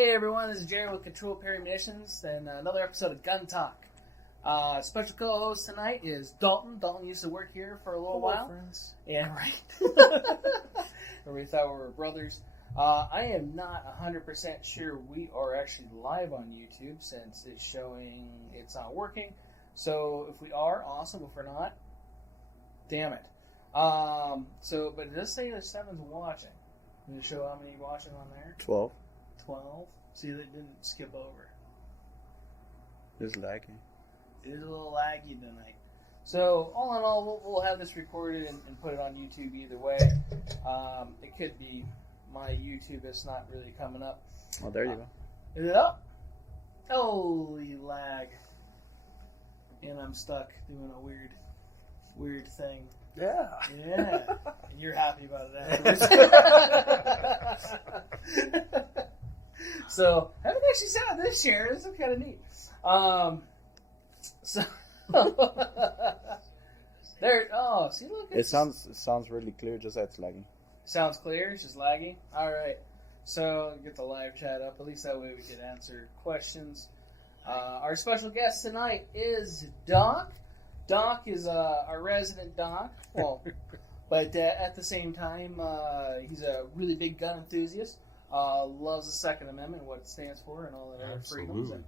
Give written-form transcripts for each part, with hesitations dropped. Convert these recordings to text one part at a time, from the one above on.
Hey everyone, this is Jerry with Control Perry Munitions and another episode of Gun Talk. Special co-host tonight is Dalton. Dalton used to work here for a little while. Friends. Yeah, right. We thought we were brothers. I am not 100% sure we are actually live on YouTube since it's showing it's not working. So if we are, awesome. If we're not, damn it. But it does say that 7's watching. Can you show how many watching on there? 12. 12. See, that didn't skip over. It's lagging. It is a little laggy tonight. So, all in all, we'll have this recorded and put it on YouTube either way. It could be my YouTube that's not really coming up. Oh, there you go. Is it up? Holy lag. And I'm stuck doing a weird thing. Yeah. Yeah. And you're happy about it afterwards. So, I haven't actually sat on this chair. This is kind of neat. There. Oh, see, look. It sounds really clear, just that it's lagging. Sounds clear. It's just laggy. All right. So get the live chat up. At least that way we can answer questions. Our special guest tonight is Doc. Doc is our resident Doc. Well, but at the same time, he's a really big gun enthusiast. Loves the Second Amendment, what it stands for, and all that other freedoms. And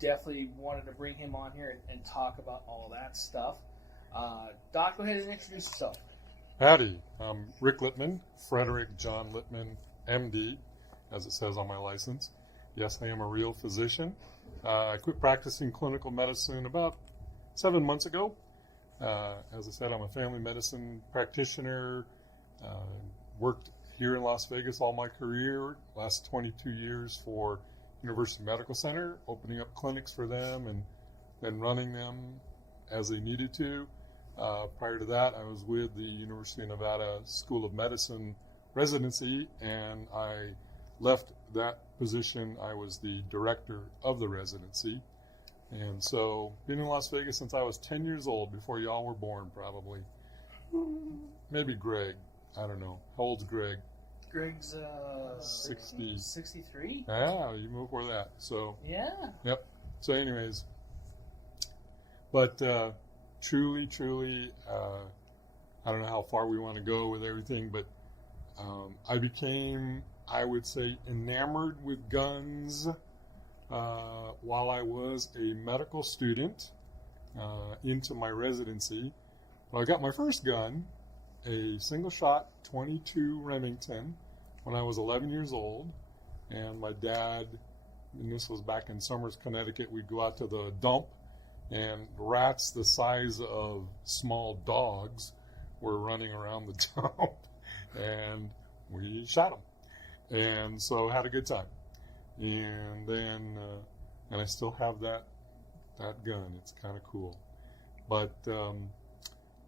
definitely wanted to bring him on here and talk about all that stuff. Doc, go ahead and introduce yourself. Howdy, I'm Rick Littman, Frederick John Littman, MD, as it says on my license. Yes, I am a real physician. I quit practicing clinical medicine about 7 months ago. As I said, I'm a family medicine practitioner. Worked here in Las Vegas all my career, last 22 years for University Medical Center, opening up clinics for them and then running them as they needed to. Prior to that, I was with the University of Nevada School of Medicine residency, and I left that position. I was the director of the residency. And so, been in Las Vegas since I was 10 years old, before y'all were born, probably. Maybe Greg. I don't know. How old's Greg? Greg's 60. 63? Yeah, you move for that. So, yeah. Yep. So anyways, but truly, I don't know how far we want to go with everything, but I became, I would say, enamored with guns while I was a medical student into my residency. Well, I got my first gun, a single-shot .22 Remington, when I was 11 years old, and my dad, and this was back in Somers, Connecticut, we'd go out to the dump, and rats the size of small dogs were running around the dump, and we shot them, and so had a good time. And then, and I still have that gun. It's kind of cool. But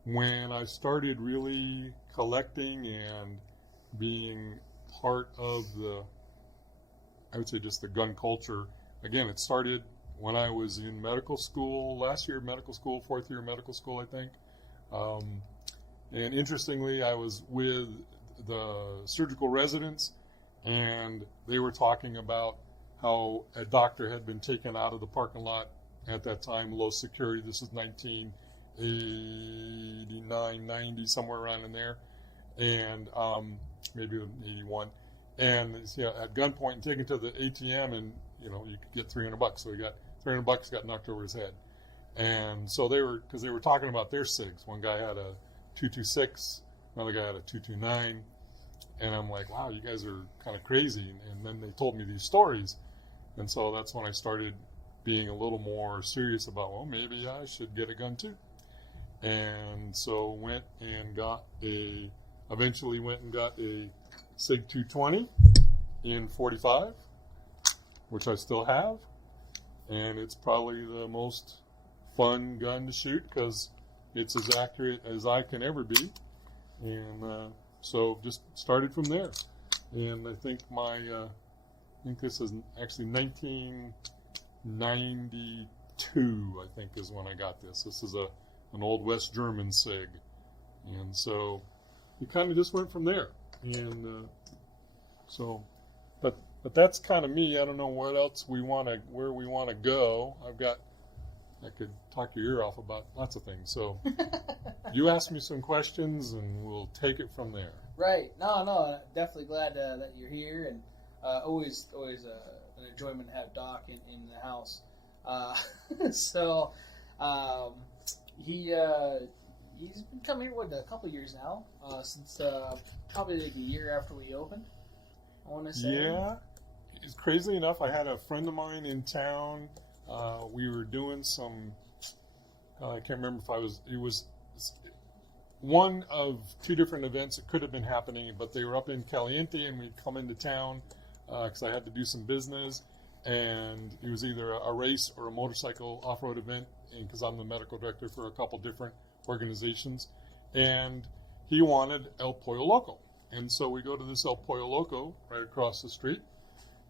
when I started really collecting and being part of the, I would say, just the gun culture, again, it started when I was in medical school, last year of medical school, fourth year of medical school, I think. And interestingly, I was with the surgical residents, and they were talking about how a doctor had been taken out of the parking lot at that time, low security. This is 1989, 90, somewhere around in there, and maybe 81. And at gunpoint and taken to the ATM, and you could get $300. So he got $300, got knocked over his head. And so because they were talking about their SIGs. One guy had a 226, another guy had a 229. And I'm like, wow, you guys are kind of crazy. And then they told me these stories. And so that's when I started being a little more serious about, well, maybe I should get a gun too. And so eventually went and got a SIG 220 in 45, which I still have. And it's probably the most fun gun to shoot because it's as accurate as I can ever be. And so just started from there. And I think this is actually 1992, I think, is when I got this. This is an old West German SIG. And so it kind of just went from there. And but but that's kind of me. I don't know what else where we want to go. I could talk your ear off about lots of things. So you ask me some questions, and we'll take it from there. Right. No. Definitely glad that you're here, and always an enjoyment to have Doc in the house. So he's been coming here a couple years now, since probably like a year after we opened, I want to say. Yeah. It's crazy enough, I had a friend of mine in town. We were doing some, I can't remember if it was one of two different events that could have been happening, but they were up in Caliente, and we'd come into town because I had to do some business, and it was either a race or a motorcycle off-road event, because I'm the medical director for a couple different organizations, and he wanted El Pollo Loco. And so we go to this El Pollo Loco right across the street,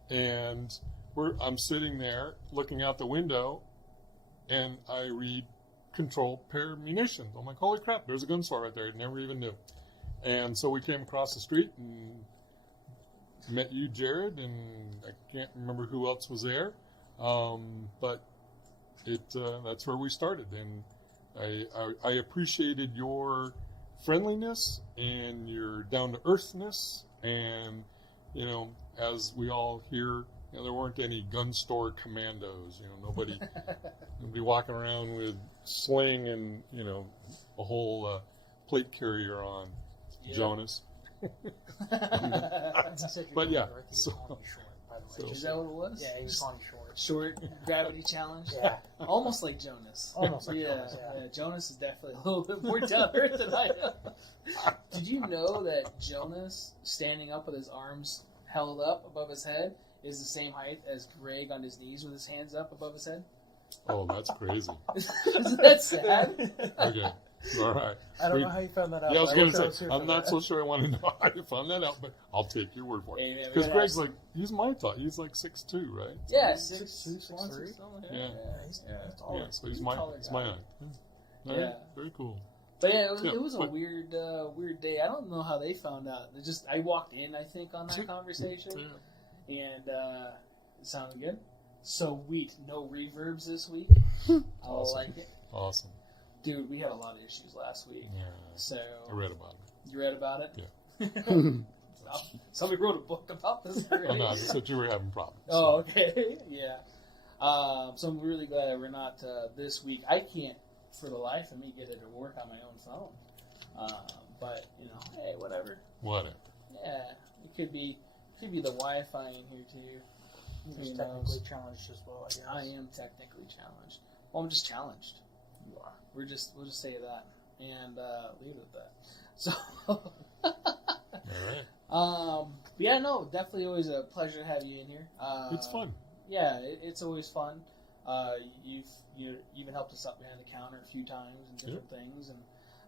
and I'm sitting there looking out the window, and I read Control Pair Munitions. I'm like, holy crap, there's a gun store right there. I never even knew. And so we came across the street and met you, Jared, and I can't remember who else was there. But that's where we started. And I appreciated your friendliness and your down-to-earthness. And, as we all hear, there weren't any gun store commandos. Nobody walking around with sling and a whole plate carrier on. Yeah. Jonas. But yeah, is that what it was? Yeah, he was calling short. Short gravity challenge. Yeah, almost like Jonas. Almost like Jonas. Yeah. Jonas is definitely a little bit more down to earth than I am. Did you know that Jonas standing up with his arms held up above his head is the same height as Greg on his knees with his hands up above his head? Oh, that's crazy. Isn't that sad? Okay. All right. I don't know how you found that out. Yeah, I was going to say, I'm not so sure I want to know how you found that out, but I'll take your word for it. Because Greg's he's my thought. He's like 6'2", right? Yeah, 6'2", 6'3". Yeah. Yeah, so he's my height. Yeah. Very cool. But yeah, it was a weird day. I don't know how they found out. I walked in, I think, on that conversation, and it sounded good. Sweet. No reverbs this week. I like it. Awesome. Dude, we had a lot of issues last week. Yeah. So I read about it. You read about it? Yeah. Somebody wrote a book about this already. Oh, no, I said you were having problems. Oh, okay. Yeah. So I'm really glad that we're not this week. I can't, for the life of me, get it to work on my own phone. But, hey, whatever. Whatever. Yeah. It could be the Wi-Fi in here, too. You're technically challenged as well, I guess. I am technically challenged. Well, I'm just challenged. You are. We'll just say that and leave it at that. So, all right. Yeah, no, definitely always a pleasure to have you in here. It's fun. Yeah, it's always fun. You've even helped us up behind the counter a few times and different things, and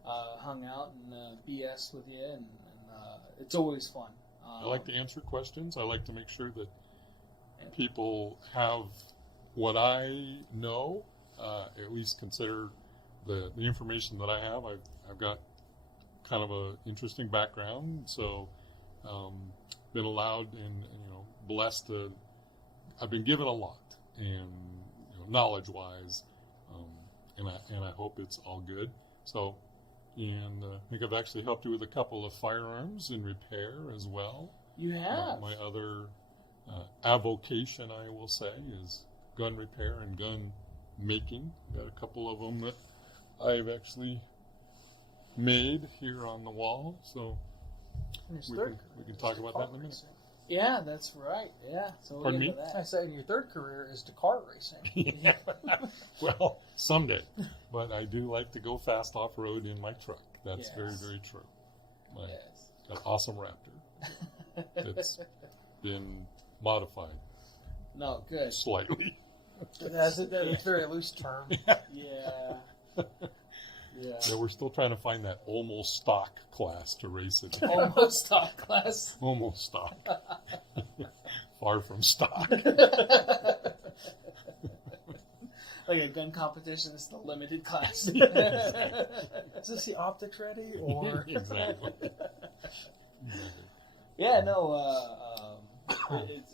hung out and BS with you, and it's always fun. I like to answer questions. I like to make sure that people have what I know, at least consider the information that I have. I've got kind of an interesting background, so been allowed and blessed to. I've been given a lot, and knowledge-wise, and I hope it's all good. So, and I think I've actually helped you with a couple of firearms in repair as well. You have. My other avocation, I will say, is gun repair and gun making. Got a couple of them that I've actually made here on the wall, so we can talk about that in a minute. Yeah, that's right. Yeah. So we'll Pardon get me? to that. I said your third career is to car racing. Yeah. Well, someday. But I do like to go fast off-road in my truck. That's very, very true. That awesome Raptor that's been modified. No, good. Slightly. That's a very loose term. Yeah. Yeah, we're still trying to find that almost stock class to race it. Almost stock class. Almost stock. Far from stock. Like a gun competition, it's the limited class. Is this the optics ready? Or Exactly. Yeah, no,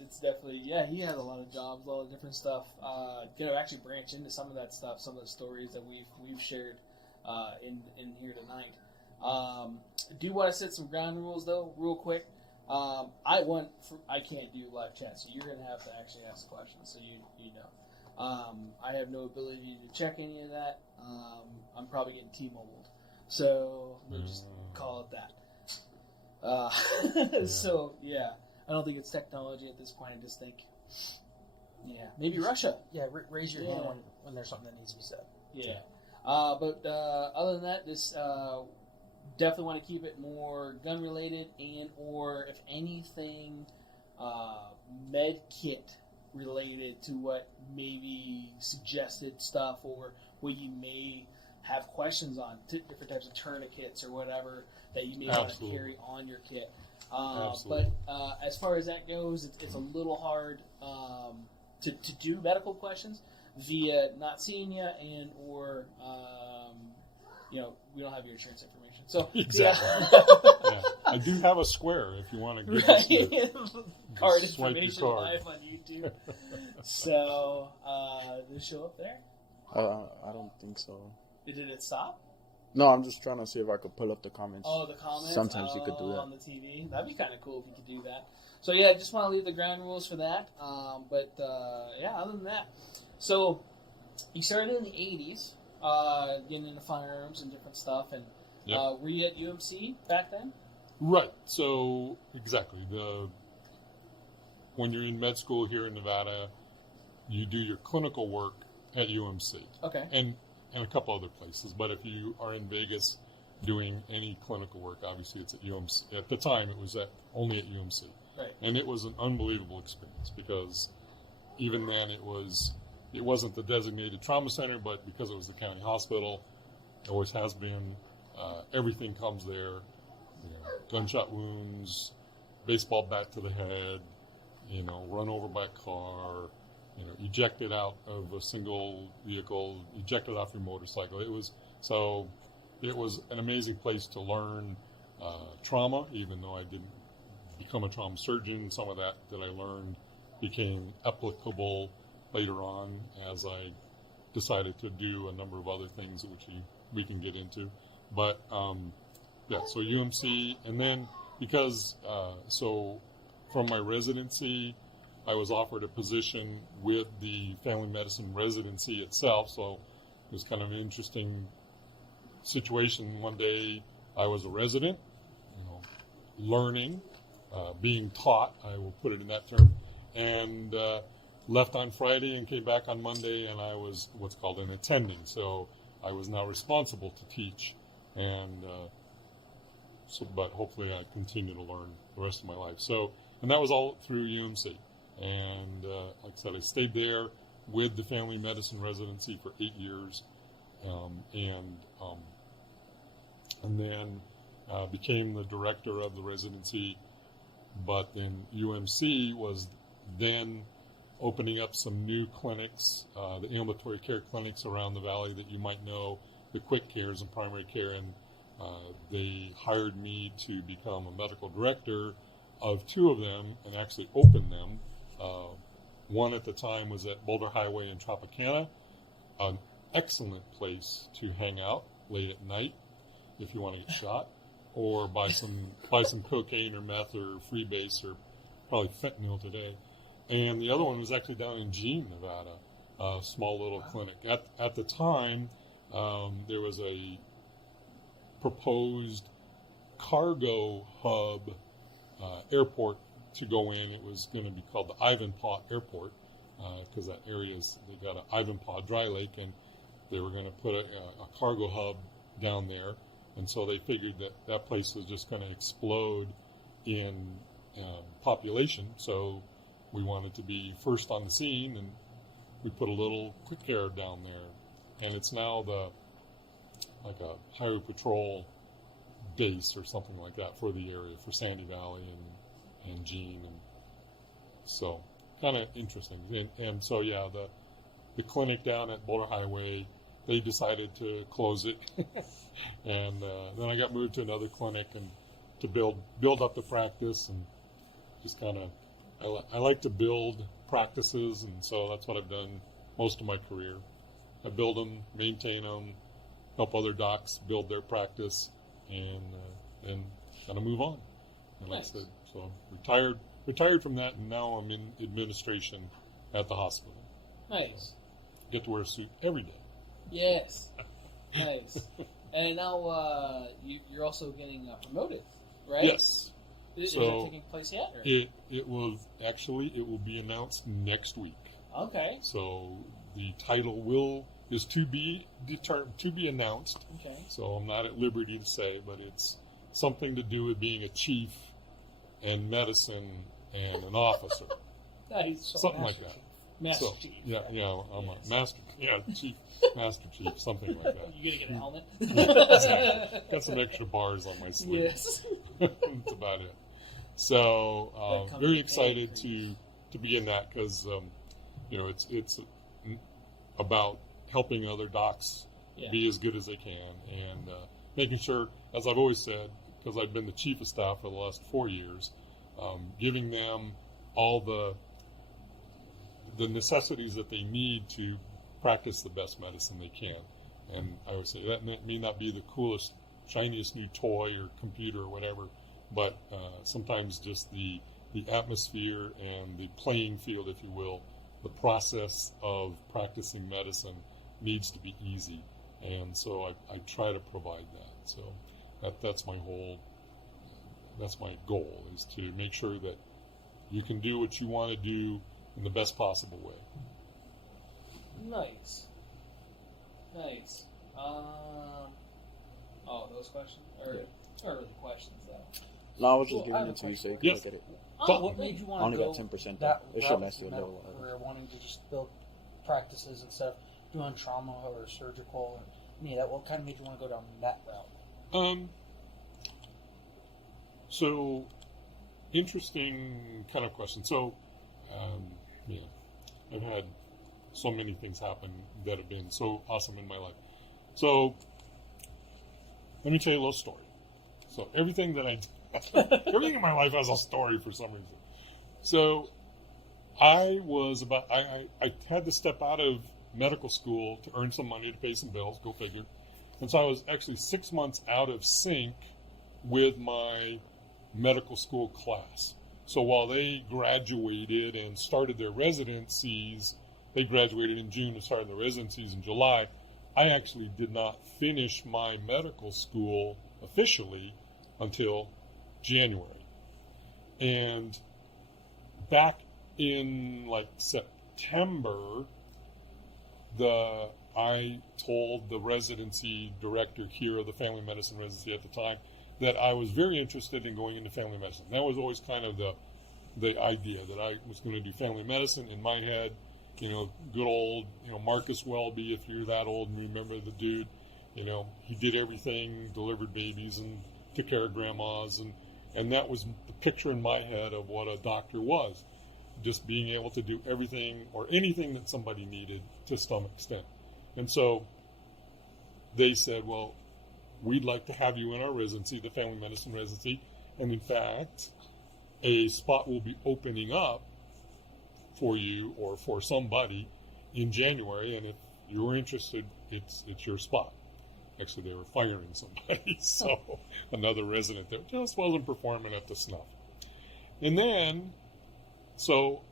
It's definitely, he had a lot of jobs, a lot of different stuff. Gonna actually branch into some of that stuff, some of the stories that we've shared in here tonight. Do want to set some ground rules though, real quick. I can't do live chat, so you're gonna have to actually ask questions, so you know. I have no ability to check any of that. I'm probably getting T-Mobiled, so we'll just call it that. So yeah, I don't think it's technology at this point. I just think, maybe Russia. Yeah, raise your hand when there's something that needs to be said. Yeah, but other than that, this definitely want to keep it more gun related and or if anything, med kit related to what maybe suggested stuff or what you may have questions on, different types of tourniquets or whatever that you may want to carry on your kit. But as far as that goes, it's a little hard to do medical questions via not seeing you and or we don't have your insurance information. So exactly. I do have a square if you want to give us the card information live on YouTube. So did it show up there? I don't think so. Did it stop? No, I'm just trying to see if I could pull up the comments. Oh, the comments? Sometimes you could do that. On the TV. That'd be kind of cool if you could do that. So, I just want to leave the ground rules for that. But other than that. So, you started in the 80s, getting into firearms and different stuff. And were you at UMC back then? Right. So, exactly. When you're in med school here in Nevada, you do your clinical work at UMC. Okay. And a couple other places. But if you are in Vegas doing any clinical work, obviously it's at UMC. At the time, it was only at UMC. Right. And it was an unbelievable experience because even then it wasn't the designated trauma center, but because it was the county hospital, it always has been. Everything comes there. Gunshot wounds, baseball bat to the head, run over by a car, ejected out of a single vehicle, ejected off your motorcycle. It was an amazing place to learn trauma, even though I didn't become a trauma surgeon. Some of that I learned became applicable later on as I decided to do a number of other things which we can get into. But, so UMC, and then from my residency, I was offered a position with the family medicine residency itself, so it was kind of an interesting situation. One day I was a resident, learning, being taught, I will put it in that term, and left on Friday and came back on Monday, and I was what's called an attending, so I was now responsible to teach, and but hopefully I continue to learn the rest of my life. So, and that was all through UMC. And like I said, I stayed there with the family medicine residency for 8 years, and then became the director of the residency. But then UMC was then opening up some new clinics, the ambulatory care clinics around the valley that you might know, the quick cares and primary care, and they hired me to become a medical director of 2 of them and actually open them. One at the time was at Boulder Highway in Tropicana, an excellent place to hang out late at night if you want to get shot, or buy some cocaine or meth or freebase or probably fentanyl today. And the other one was actually down in Jean, Nevada, a small little clinic. At the time, there was a proposed cargo hub airport to go in. It was going to be called the Ivanpah Airport because that area they got an Ivanpah dry lake, and they were going to put a cargo hub down there. And so they figured that place was just going to explode in population. So we wanted to be first on the scene, and we put a little quick care down there. And it's now like a highway patrol base or something like that for the area, for Sandy Valley and Jean. And so kind of interesting. And so, yeah, the clinic down at Boulder Highway, they decided to close it. And then I got moved to another clinic and to build up the practice and just kind of I like to build practices, and so that's what I've done most of my career. I build them, maintain them, help other docs build their practice, and then kind of move on. And like Nice. I said, so retired from that, and now I'm in administration at the hospital. Nice. Get to wear a suit every day. Yes. Nice. And now you're also getting promoted, right? Yes. Is So, that taking place yet? Or? It will be announced next week. Okay. So the title is to be announced. Okay. So I'm not at liberty to say, but it's something to do with being a chief and medicine and an officer, Nice. something like that. Master So Chief. yeah, I'm Yes. a master, chief, master chief, something like that. You gonna get a helmet? Exactly. Got some extra bars on my sleeve. Yes. That's about it. So That comes very with excited pay to be in that because it's about helping other docs Yeah. be as good as they can and making sure, as I've always said, because I've been the chief of staff for the last 4 years, giving them all the necessities that they need to practice the best medicine they can. And I would say that may not be the coolest, shiniest new toy or computer or whatever, but sometimes just the atmosphere and the playing field, if you will, the process of practicing medicine needs to be easy. And so I try to provide that. So that's my goal, is to make sure that you can do what you want to do in the best possible way. Nice. Those questions? Or really questions, though. No, I was just Well, I giving have it to you a so you can Yes. look at it. But- What made you I want only to got go 10%. that It should route last you a with little medical while. career, wanting to just build practices instead of doing trauma or surgical or any of that? What kind of made you want to go down that route? So interesting kind of question. So, I've had so many things happen that have been so awesome in my life. So let me tell you a little story. So everything everything in my life has a story for some reason. So I had to step out of medical school to earn some money to pay some bills, go figure. And so I was actually 6 months out of sync with my medical school class. So while they graduated and started their residencies, they graduated in June and started their residencies in July. I actually did not finish my medical school officially until January. And back in like September, I told the residency director here of the family medicine residency at the time that I was very interested in going into family medicine. That was always kind of the idea that I was going to do family medicine. In my head, good old, Marcus Welby, if you're that old and remember the dude, he did everything, delivered babies and took care of grandmas. And that was the picture in my head of what a doctor was. Just being able to do everything or anything that somebody needed to some extent. And so they said, well, we'd like to have you in our residency, the family medicine residency. And in fact, a spot will be opening up for you or for somebody in January. And if you're interested, it's your spot. Actually, they were firing somebody. So another resident that just wasn't performing up to snuff. And then, so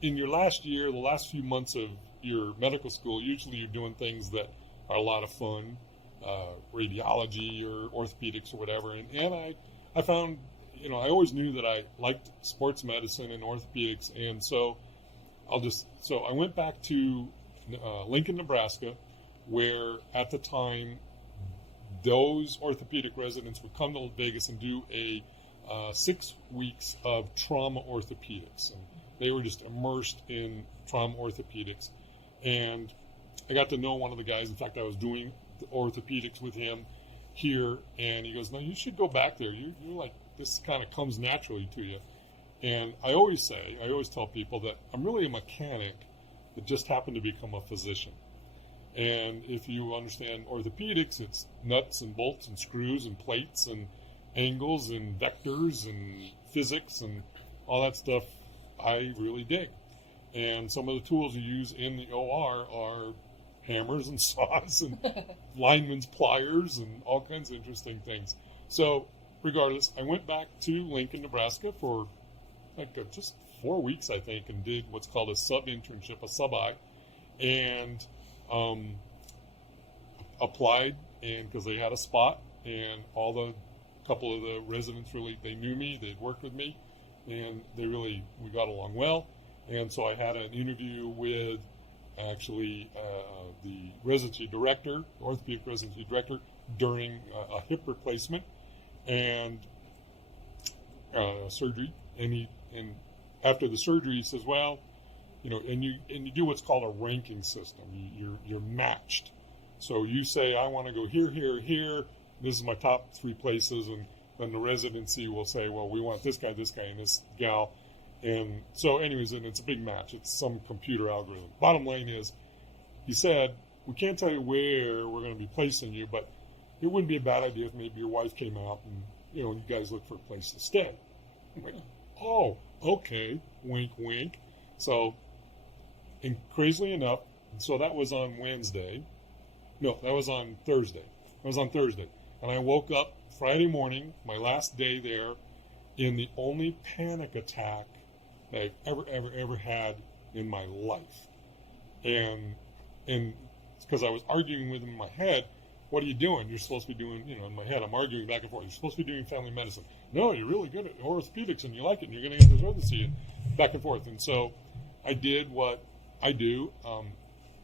in your last year, the last few months of your medical school, usually you're doing things that are a lot of fun, radiology or orthopedics or whatever. And I found, I always knew that I liked sports medicine and orthopedics. And so I went back to Lincoln, Nebraska, where at the time, those orthopedic residents would come to Vegas and do a 6 weeks of trauma orthopedics. And they were just immersed in trauma orthopedics. And I got to know one of the guys. In fact, I was doing the orthopedics with him here. And he goes, no, you should go back there. You're like, this kind of comes naturally to you. And I always tell people that I'm really a mechanic that just happened to become a physician. And if you understand orthopedics, it's nuts and bolts and screws and plates and angles and vectors and physics and all that stuff. I really dig. And some of the tools you use in the OR are hammers and saws and lineman's pliers and all kinds of interesting things. So regardless, I went back to Lincoln, Nebraska for just 4 weeks, I think, and did what's called a sub-internship, a sub-I, and applied, and because they had a spot, and couple of the residents really, they knew me, they'd worked with me, and we got along well. And so I had an interview with actually the residency director, orthopedic residency director, during a hip replacement and surgery. And after the surgery, he says, well, and you do what's called a ranking system. You're matched. So you say, I want to go here, here, here. This is my top 3 places, and then the residency will say, well, we want this guy, and this gal. And so anyways, and it's a big match. It's some computer algorithm. Bottom line is, he said, we can't tell you where we're going to be placing you, but it wouldn't be a bad idea if maybe your wife came out and, you guys look for a place to stay. I'm like, oh, okay, wink, wink. So, and crazily enough, so that was on Wednesday. No, that was on Thursday. And I woke up Friday morning, my last day there, in the only panic attack that I've ever had in my life. And because I was arguing with him in my head, what are you doing? You're supposed to be doing, in my head, I'm arguing back and forth. You're supposed to be doing family medicine. No, you're really good at orthopedics and you like it and you're going to get this residency, and back and forth. And so I did what I do.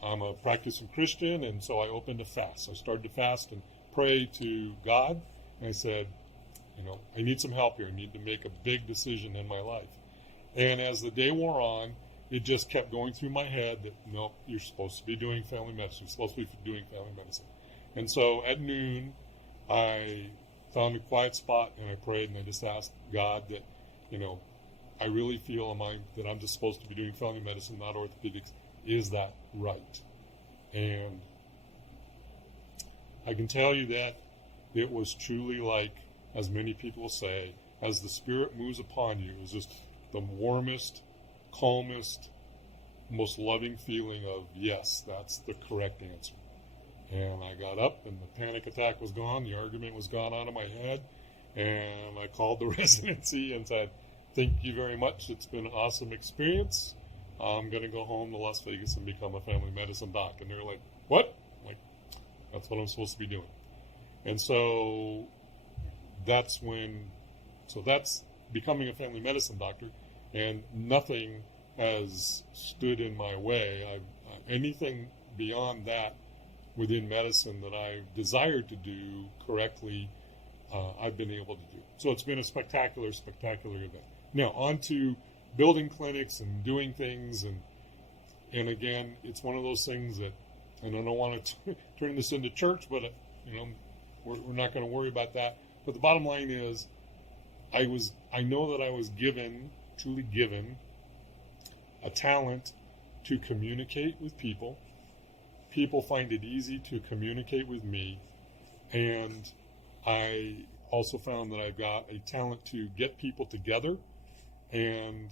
I'm a practicing Christian, and so I opened a fast. I started to fast and pray to God, and I said, I need some help here. I need to make a big decision in my life. And as the day wore on, it just kept going through my head that, no, you're supposed to be doing family medicine. You're supposed to be doing family medicine. And so at noon, I found a quiet spot, and I prayed, and I just asked God that, I really feel in mind that I'm just supposed to be doing family medicine, not orthopedics. Is that right? And I can tell you that it was truly like, as many people say, as the Spirit moves upon you, it was just the warmest, calmest, most loving feeling of, yes, that's the correct answer. And I got up, and the panic attack was gone, the argument was gone out of my head, and I called the residency and said, thank you very much, it's been an awesome experience. I'm going to go home to Las Vegas and become a family medicine doc. And they're like, what? I'm like, that's what I'm supposed to be doing. And so that's becoming a family medicine doctor, and nothing has stood in my way. Anything beyond that within medicine that I desired to do correctly, I've been able to do. So it's been a spectacular event. Now, on to building clinics and doing things, and again, it's one of those things that, and I don't want to turn this into church, but we're not going to worry about that. But the bottom line is, I know that I was truly given, a talent to communicate with people. People find it easy to communicate with me, and I also found that I've got a talent to get people together and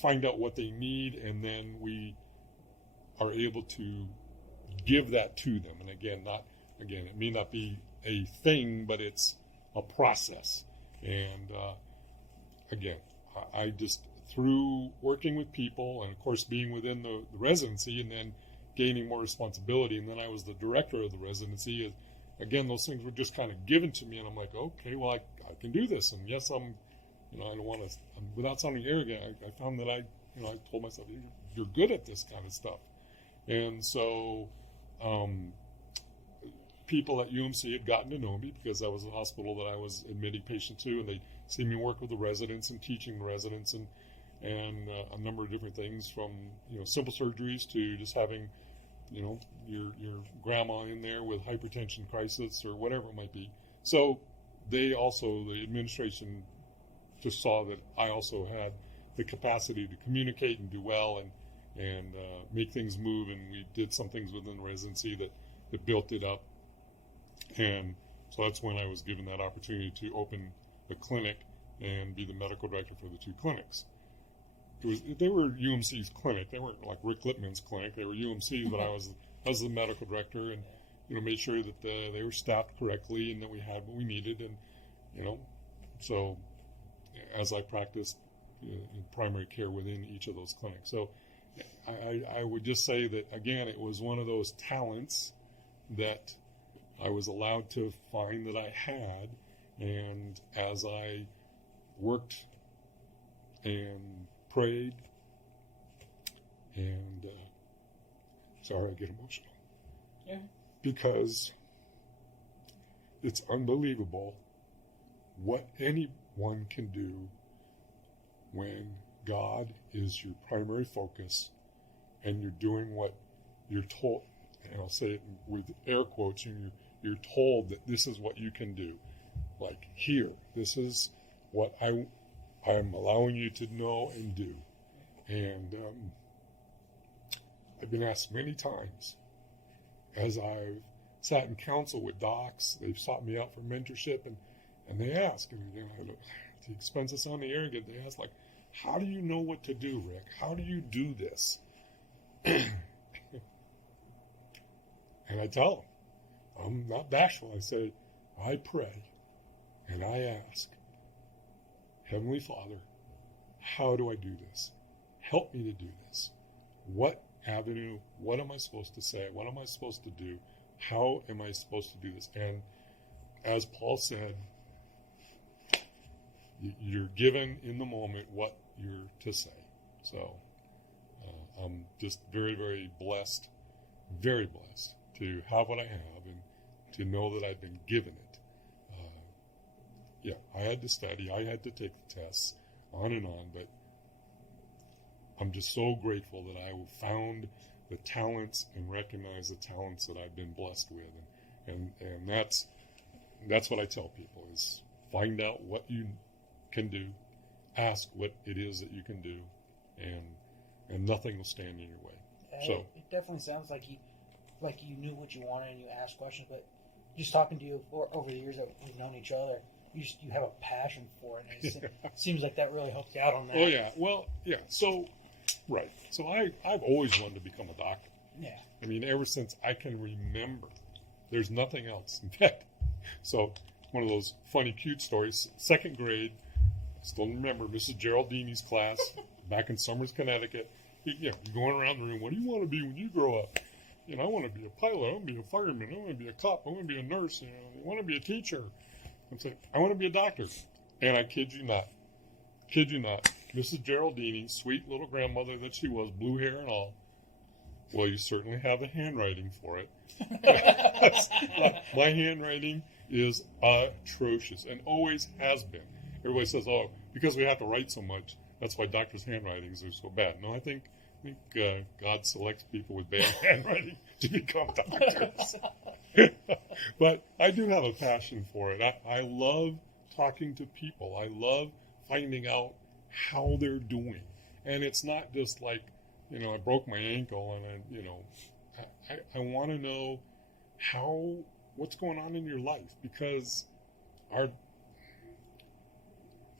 find out what they need, and then we are able to give that to them. And again, it may not be a thing, but it's a process. And again, I just, through working with people, and of course being within the residency, and then gaining more responsibility, and then I was the director of the residency, again, those things were just kind of given to me, and I'm like, okay, well, I can do this. And yes, I don't want to, without sounding arrogant, I found that I told myself, you're good at this kind of stuff. And so people at UMC had gotten to know me because that was a hospital that I was admitting patients to, and they'd see me work with the residents and teaching the residents, and a number of different things, from simple surgeries to just having your grandma in there with hypertension crisis or whatever it might be. So the administration just saw that I also had the capacity to communicate and do well and make things move, and we did some things within the residency that built it up. And so that's when I was given that opportunity to open the clinic and be the medical director for the 2 clinics. they were UMC's clinic. They weren't like Rick Lippman's clinic. They were UMC's, but I was the medical director, and made sure that they were staffed correctly and that we had what we needed, and so as I practiced in primary care within each of those clinics. So I would just say that, again, it was one of those talents that I was allowed to find that I had, and as I worked and prayed, and sorry, I get emotional. Yeah. Because it's unbelievable what anyone can do when God is your primary focus and you're doing what you're told, and I'll say it with air quotes, you're told that this is what you can do. Like, here, this is what I'm allowing you to know and do. And I've been asked many times, as I've sat in counsel with docs, they've sought me out for mentorship, and they ask, and the expenses on the air again, they ask, like, how do you know what to do, Rick? How do you do this? And I tell them, I'm not bashful. I say, I pray and I ask, Heavenly Father, how do I do this? Help me to do this. What avenue, what am I supposed to say? What am I supposed to do? How am I supposed to do this? And as Paul said, you're given in the moment what you're to say. So I'm just very, very blessed to have what I have and to know that I've been given it. I had to study, I had to take the tests, on and on, but I'm just so grateful that I found the talents and recognize the talents that I've been blessed with. And that's what I tell people is find out what you can do, ask what it is that you can do, and nothing will stand in your way. So it definitely sounds like you knew what you wanted and you asked questions, but just talking to you over the years that we've known each other, you have a passion for it. And it seems like that really helped you out on that. Oh yeah, well yeah. So right. So I've always wanted to become a doctor. Yeah. I mean, ever since I can remember, there's nothing else. In fact, so one of those funny, cute stories. Second grade, I still remember Mrs. Geraldini's class back in Somers, Connecticut. You're going around the room. What do you want to be when you grow up? I want to be a pilot. I want to be a fireman. I want to be a cop. I want to be a nurse. I want to be a teacher. I'm saying, I want to be a doctor. And I kid you not, Mrs. Geraldini, sweet little grandmother that she was, blue hair and all, well, you certainly have the handwriting for it. My handwriting is atrocious and always has been. Everybody says, oh, because we have to write so much, that's why doctors' handwritings are so bad. No, I think God selects people with bad handwriting to become doctors. But I do have a passion for it. I love talking to people. I love finding out how they're doing. And it's not just like, I broke my ankle and I want to know what's going on in your life, because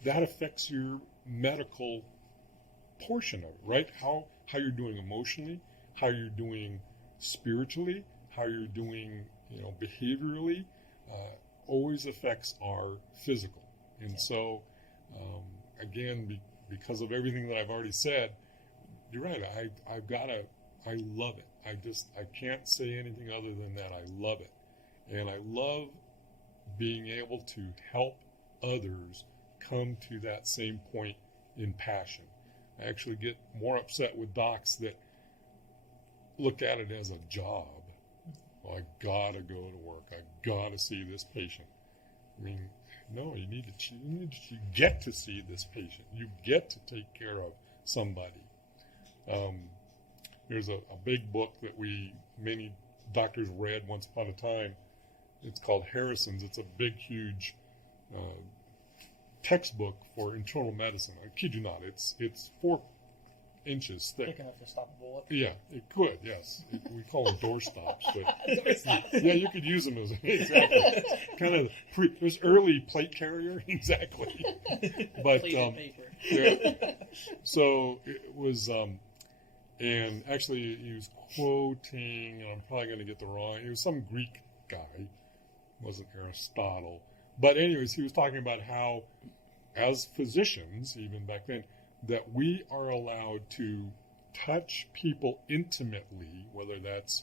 that affects your medical portion of it, right? How you're doing emotionally, how you're doing spiritually, how you're doing, behaviorally, always affects our physical. And so, again, because of everything that I've already said, you're right. I love it. I can't say anything other than that. I love it. And I love being able to help others come to that same point in passion. I actually get more upset with docs that look at it as a job. Well, I gotta go to work. I gotta see this patient. I mean, no, you get to see this patient. You get to take care of somebody. There's a big book that many doctors read once upon a time. It's called Harrison's. It's a big, huge textbook for internal medicine. I kid you not. It's 4 inches thick. Thick enough to stop a bullet. Yeah, it could. Yes, we call them door stops. But Door stops. yeah, you could use them as exactly kind of it was early plate carrier exactly. But Pleated paper. Yeah. So it was, and actually he was quoting, and I'm probably going to get the wrong, it was some Greek guy, it wasn't Aristotle. But anyways, he was talking about how, as physicians, even back then, that we are allowed to touch people intimately, whether that's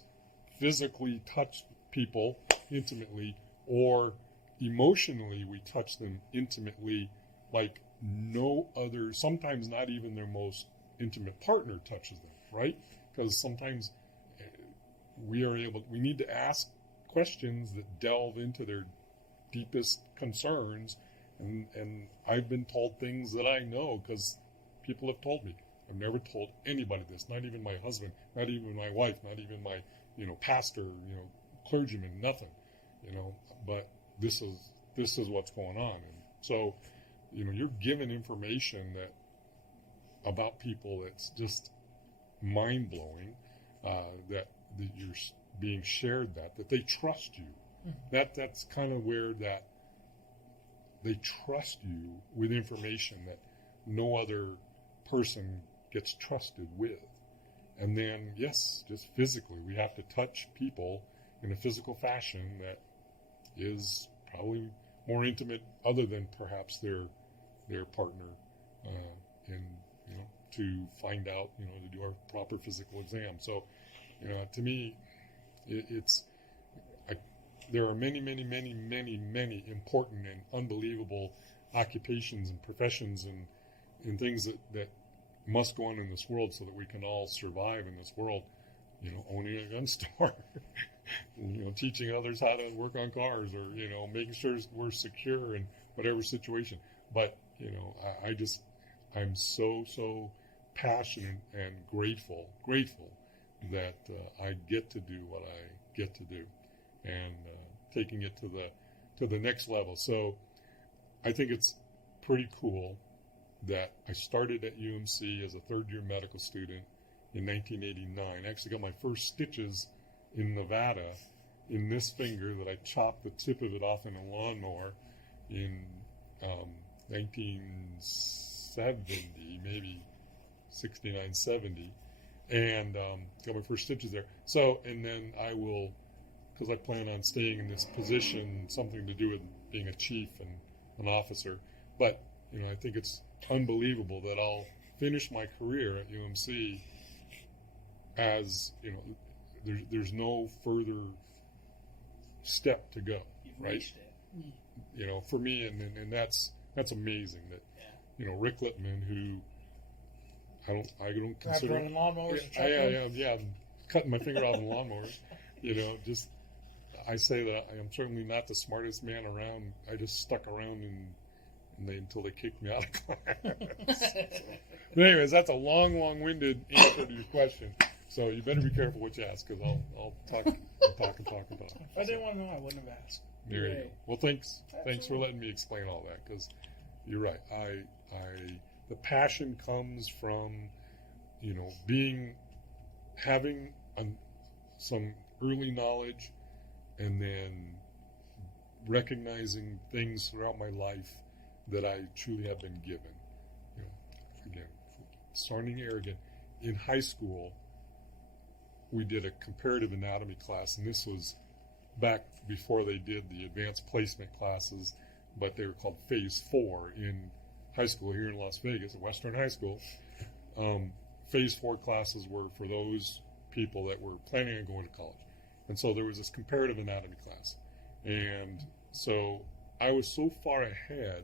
physically touch people intimately or emotionally we touch them intimately like no other, sometimes not even their most intimate partner touches them, right? Because sometimes we need to ask questions that delve into their deepest concerns, and I've been told things that I know because people have told me. I've never told anybody this, not even my husband, not even my wife, not even my, pastor, clergyman, nothing, but this is what's going on. And so, you're given information about people that's just mind-blowing, that you're being shared, that they trust you. Mm-hmm. That's kind of where that they trust you with information that no other person gets trusted with. And then, yes, just physically, we have to touch people in a physical fashion that is probably more intimate, other than perhaps their partner, and to find out, to do our proper physical exam. So, to me, there are many, many, many, many, many important and unbelievable occupations and professions and things that must go on in this world so that we can all survive in this world. Owning a gun store, teaching others how to work on cars, or making sure we're secure in whatever situation. But I'm so passionate and grateful that I get to do what I get to do, and taking it to the next level. So I think it's pretty cool that I started at UMC as a third-year medical student in 1989. I actually got my first stitches in Nevada in this finger that I chopped the tip of it off in a lawnmower in 1970, maybe 69, 70, and got my first stitches there. So, and then I will, because I plan on staying in this position, something to do with being a chief and an officer. But, I think it's unbelievable that I'll finish my career at UMC as, there's no further step to go. You've right? reached it. For me, and that's amazing that, Rick Lippman, who I don't consider running lawnmowers. Yeah, cutting my finger off in lawnmowers. I say that I am certainly not the smartest man around. I just stuck around until they kicked me out of class. But anyways, that's a long-winded answer to your question. So you better be careful what you ask, because I'll talk and talk about it. If I didn't want to know, I wouldn't have asked. There you go. Well, thanks for letting me explain all that, because you're right. The passion comes from, having some early knowledge, and then recognizing things throughout my life that I truly have been given. Again, sounding arrogant. In high school, we did a comparative anatomy class, and this was back before they did the advanced placement classes, but they were called Phase 4 in high school here in Las Vegas, at Western High School. Phase 4 classes were for those people that were planning on going to college. And so there was this comparative anatomy class. And so I was so far ahead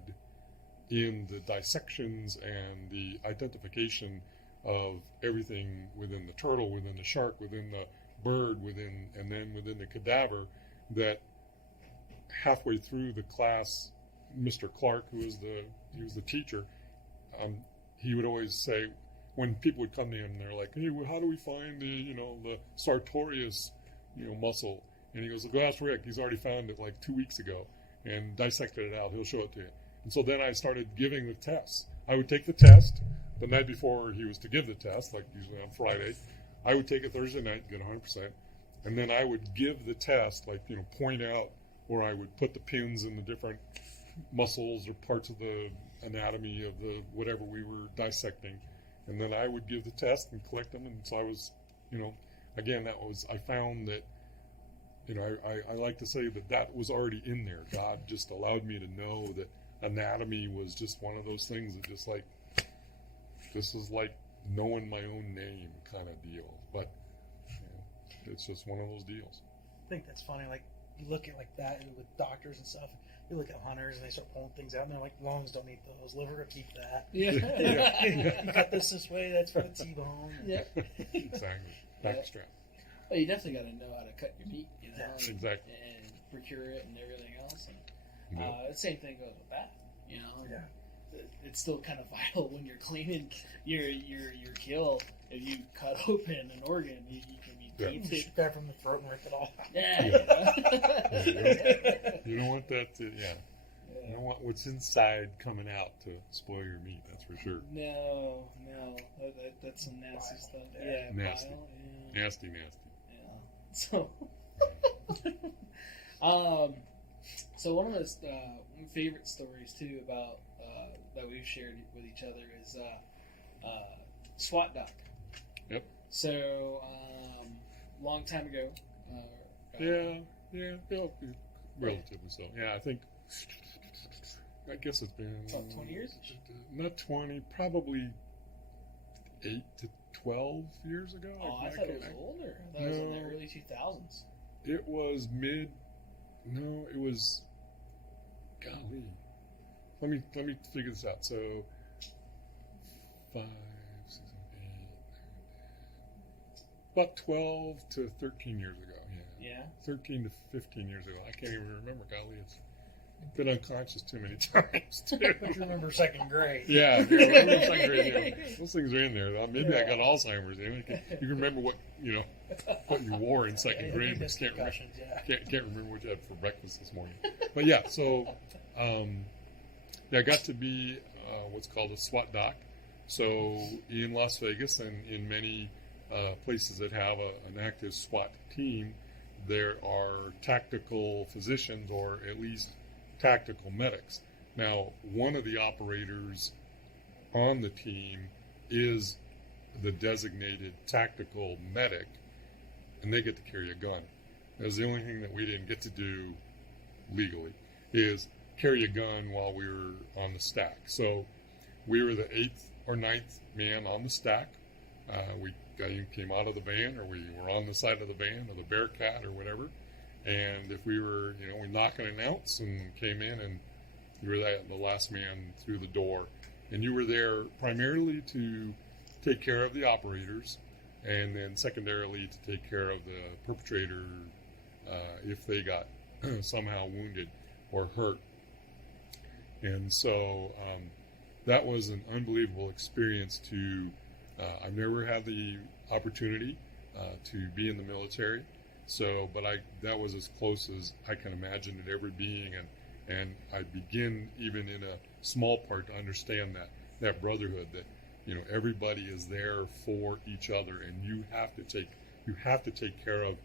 in the dissections and the identification of everything within the turtle, within the shark, within the bird, and then within the cadaver, that halfway through the class, Mr. Clark, who was the teacher, he would always say, when people would come to him, they're like, "Hey, well, how do we find the sartorius, muscle?" And he goes, "Go ask Rick. He's already found it like 2 weeks ago and dissected it out. He'll show it to you." And so then I started giving the tests. I would take the test the night before he was to give the test, like usually on Friday. I would take it Thursday night, get 100%, and then I would give the test, like point out where I would put the pins in the different muscles or parts of the anatomy of the whatever we were dissecting, and then I would give the test and collect them. And so I was, again, I found that, I like to say that was already in there. God just allowed me to know that anatomy was just one of those things that just like, this is like knowing my own name kind of deal. But it's just one of those deals. I think that's funny. Like, you look at like that with doctors and stuff. You look at hunters and they start pulling things out and they're like, lungs don't eat those, liver keep that. Yeah. You cut this way, that's for the T-bone. Yeah. Exactly. Backstrap. Well, you definitely got to know how to cut your meat, Exactly. and procure it and everything else. And, Yep. the same thing goes with that. Yeah. It's still kind of vital when you're cleaning your kill. If you cut open an organ, you can be You deep. shoot that from the throat and rip it off. Yeah. You don't want that to, You don't want what's inside coming out to spoil your meat, that's for sure. No. That's some nasty Bile. stuff. Yeah. Yeah, Nasty. bile, yeah. Nasty. Yeah. So one of those favorite stories too about that we've shared with each other is SWAT doc. Yep. So long time ago. Relatively so. Yeah, I guess it's been About 20 years? Not 20, probably 8 to 12 years ago. Oh, I thought it was older. I thought it was in the early 2000s. It was it was, golly. Let me figure this out. So, 5, 6, 8, about 12 to 13 years ago. Yeah. 13 to 15 years ago. I can't even remember. Golly, it's been unconscious too many times. Too. But you remember second grade. Yeah, those things are in there. Maybe I got Alzheimer's. You can remember what you wore in second grade, but can't remember what you had for breakfast this morning. But yeah, so I got to be what's called a SWAT doc. So in Las Vegas and in many places that have an active SWAT team, there are tactical physicians or at least tactical medics. Now, one of the operators on the team is the designated tactical medic, and they get to carry a gun. That's the only thing that we didn't get to do legally, is carry a gun while we were on the stack. So we were the 8th or 9th man on the stack. We came out of the van, or we were on the side of the van, or the Bearcat, or whatever. And if we were, we knock and announce and came in, and you were the last man through the door. And you were there primarily to take care of the operators, and then secondarily to take care of the perpetrator if they got somehow wounded or hurt. And so that was an unbelievable experience to, I've never had the opportunity to be in the military. So, but that was as close as I can imagine it ever being, and I begin even in a small part to understand that brotherhood, that everybody is there for each other, and you have to take care of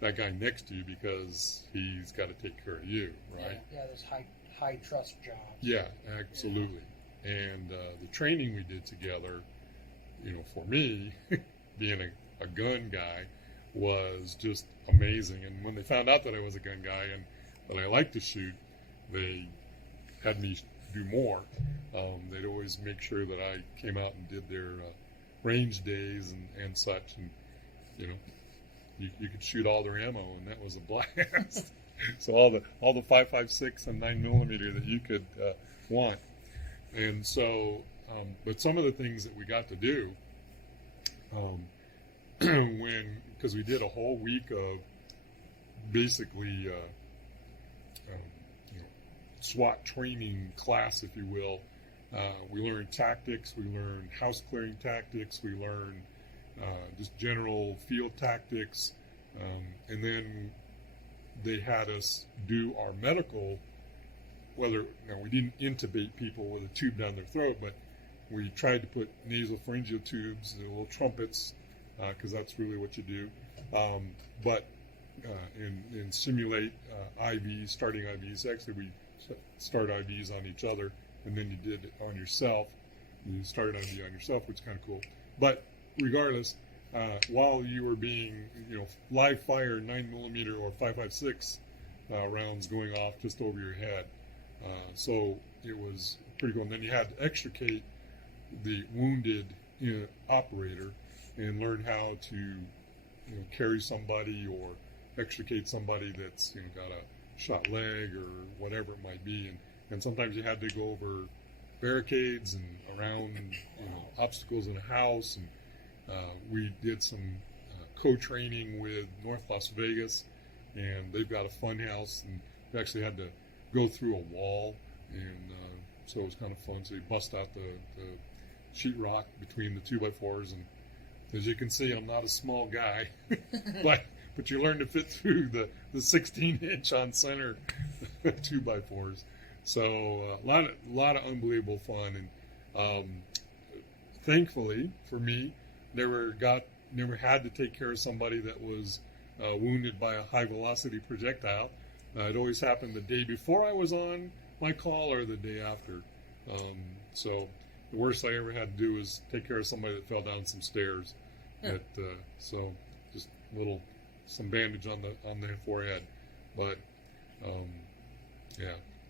that guy next to you because he's got to take care of you, right? Yeah, there's high trust jobs. Yeah, absolutely. Yeah. And the training we did together, for me, being a gun guy, was just amazing. And when they found out that I was a gun guy and that I liked to shoot, they had me do more. They'd always make sure that I came out and did their range days and such. And, you could shoot all their ammo, and that was a blast. So all the 5.56 and 9mm that you could want. And so, but some of the things that we got to do, because we did a whole week of basically SWAT training class, if you will. We learned tactics, we learned house clearing tactics, we learned just general field tactics, and then they had us do our medical, we didn't intubate people with a tube down their throat, but we tried to put nasopharyngeal tubes, the little trumpets, because that's really what you do, and simulate IVs, starting IVs. Actually, we start IVs on each other, and then you did it on yourself. You started IV on yourself, which is kind of cool. But regardless, while you were being, live fire 9mm or 5.56 rounds going off just over your head, so it was pretty cool. And then you had to extricate the wounded operator and learn how to carry somebody or extricate somebody that's got a shot leg or whatever it might be, and sometimes you had to go over barricades and around obstacles in a house, and we did some co-training with North Las Vegas, and they've got a fun house, and we actually had to go through a wall, and so it was kind of fun. So you bust out the sheetrock between the 2x4s, and as you can see, I'm not a small guy, but you learn to fit through the 16-inch on center 2x4s. So a lot of unbelievable fun, and thankfully for me, never had to take care of somebody that was wounded by a high velocity projectile. It always happened the day before I was on my call or the day after. So the worst I ever had to do was take care of somebody that fell down some stairs. So just some bandage on the forehead, but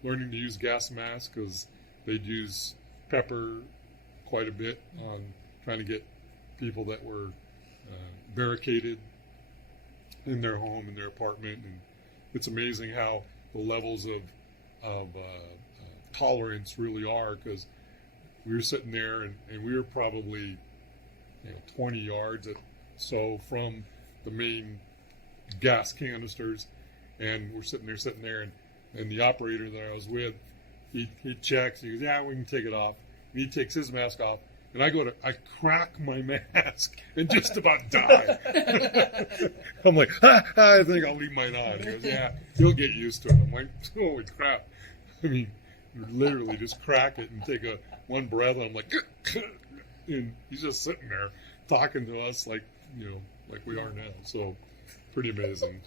learning to use gas masks, because they'd use pepper quite a bit on trying to get people that were barricaded in their home, in their apartment, and it's amazing how the levels of tolerance really are, because we were sitting there and we were probably 20 yards from the main gas canisters, and we're sitting there, and the operator that I was with, he checks, he goes, yeah, we can take it off, and he takes his mask off, and I crack my mask and just about die. I'm like, I think I'll leave mine on. He goes, yeah, you'll get used to it. I'm like, holy crap. I mean, literally just crack it and take one breath, and I'm like, and he's just sitting there talking to us like we are now. So pretty amazing.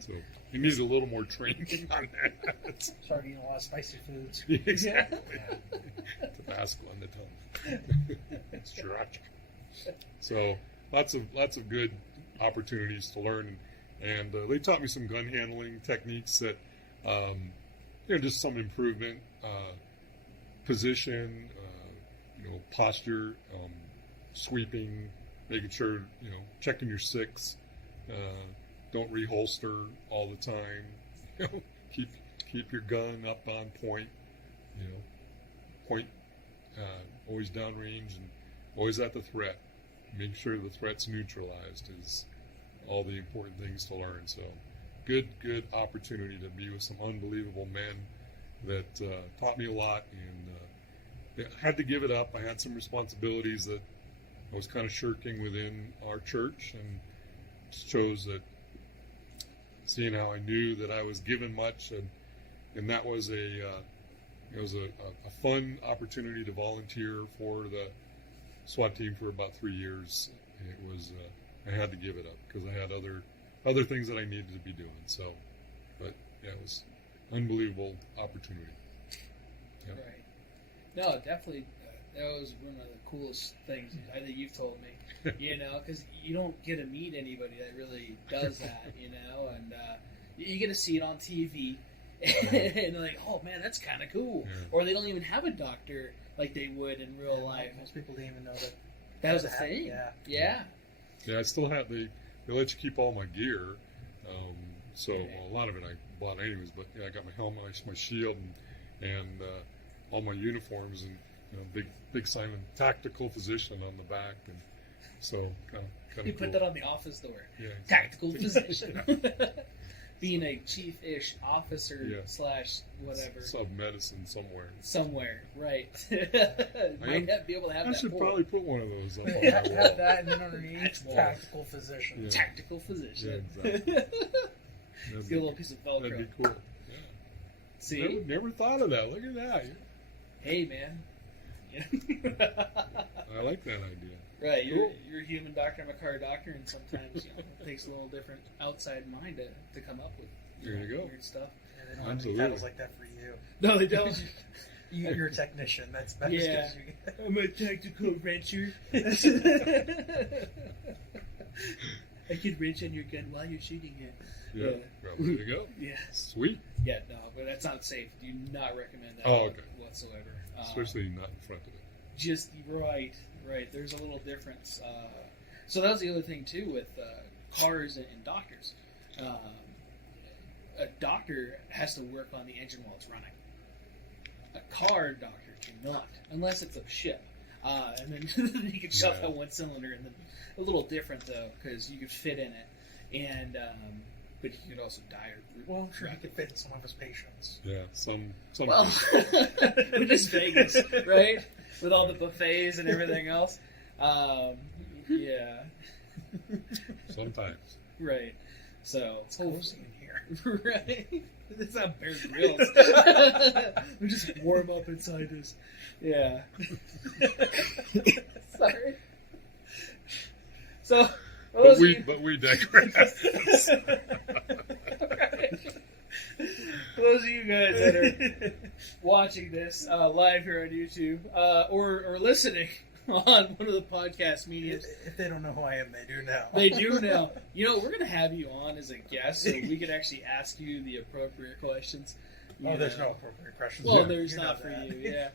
So he needs a little more training on that. Start eating a lot of spicy foods. Exactly. Tabasco on the tongue. Sriracha. So lots of good opportunities to learn, and they taught me some gun handling techniques that just some improvement, position, posture, sweeping, making sure checking your six. Don't reholster all the time. Keep your gun up on point. Point always downrange and always at the threat. Make sure the threat's neutralized is all the important things to learn. So good opportunity to be with some unbelievable men that taught me a lot, and I had to give it up. I had some responsibilities that I was kind of shirking within our church, and chose that, seeing how I knew that I was given much, and that was a fun opportunity to volunteer for the SWAT team for about 3 years. It was I had to give it up because I had other things that I needed to be doing. So, but yeah, it was unbelievable opportunity. Yeah. Right. No, definitely. That was one of the coolest things I think you've told me. Because you don't get to meet anybody that really does that. And you get to see it on TV. And they're like, oh man, that's kind of cool. Yeah. Or they don't even have a doctor like they would in real life. Most people didn't even know that was a thing. Yeah. I still have they let you keep all my gear. So a lot of it I bought anyways. But I got my helmet, my shield, and all my uniforms, and big sign, tactical physician on the back, and so kind of you cool. Put that on the office door. Yeah, exactly. Tactical physician. Being a chief-ish officer / whatever. Sub-medicine somewhere. Somewhere, right. Might be able to have I that. should probably put one of those up on have my wall. that, and then underneath, tactical physician. Yeah. Tactical physician. Yeah, exactly. Get a little piece of Velcro. That'd be cool. Yeah. See? Never thought of that. Look at that. Hey, man. I like that idea. Right, Cool. you're a human doctor, I'm a car doctor, and sometimes it takes a little different outside mind to come up with There you go. weird stuff. they don't have any Absolutely. titles like that for you. No, they don't. You're a technician. That's about Yeah. as good as you get. I'm a tactical wrencher. I can wrench on your gun while you're shooting it. Yeah. Well, there you go. Yeah. Sweet. Yeah, no, but that's not safe. Do not recommend that Oh, okay. whatsoever. Especially not in front of it. Just right. There's a little difference. So that was the other thing too with cars and doctors. A doctor has to work on the engine while it's running. A car doctor cannot, unless it's a ship. And then you can shove out one cylinder, and then a little different though, because you could fit in it, and but you could also die. Well, I'm sure he could fit in some of his patients. Yeah. Some. Well, with this Vegas, right? With all the buffets and everything else. Yeah. Sometimes. Right. So It's cozy in here. right. It's not Bear Grylls. We just warm up inside this. Yeah. Sorry. So, But we digress. For those of you guys that are watching this live here on YouTube or listening on one of the podcast mediums, If they don't know who I am, they do now. they do now. You know, we're going to have you on as a guest so we can actually ask you the appropriate questions. Oh, You there's know. no appropriate questions. Well, Yeah. there's You know not for that. you, yeah.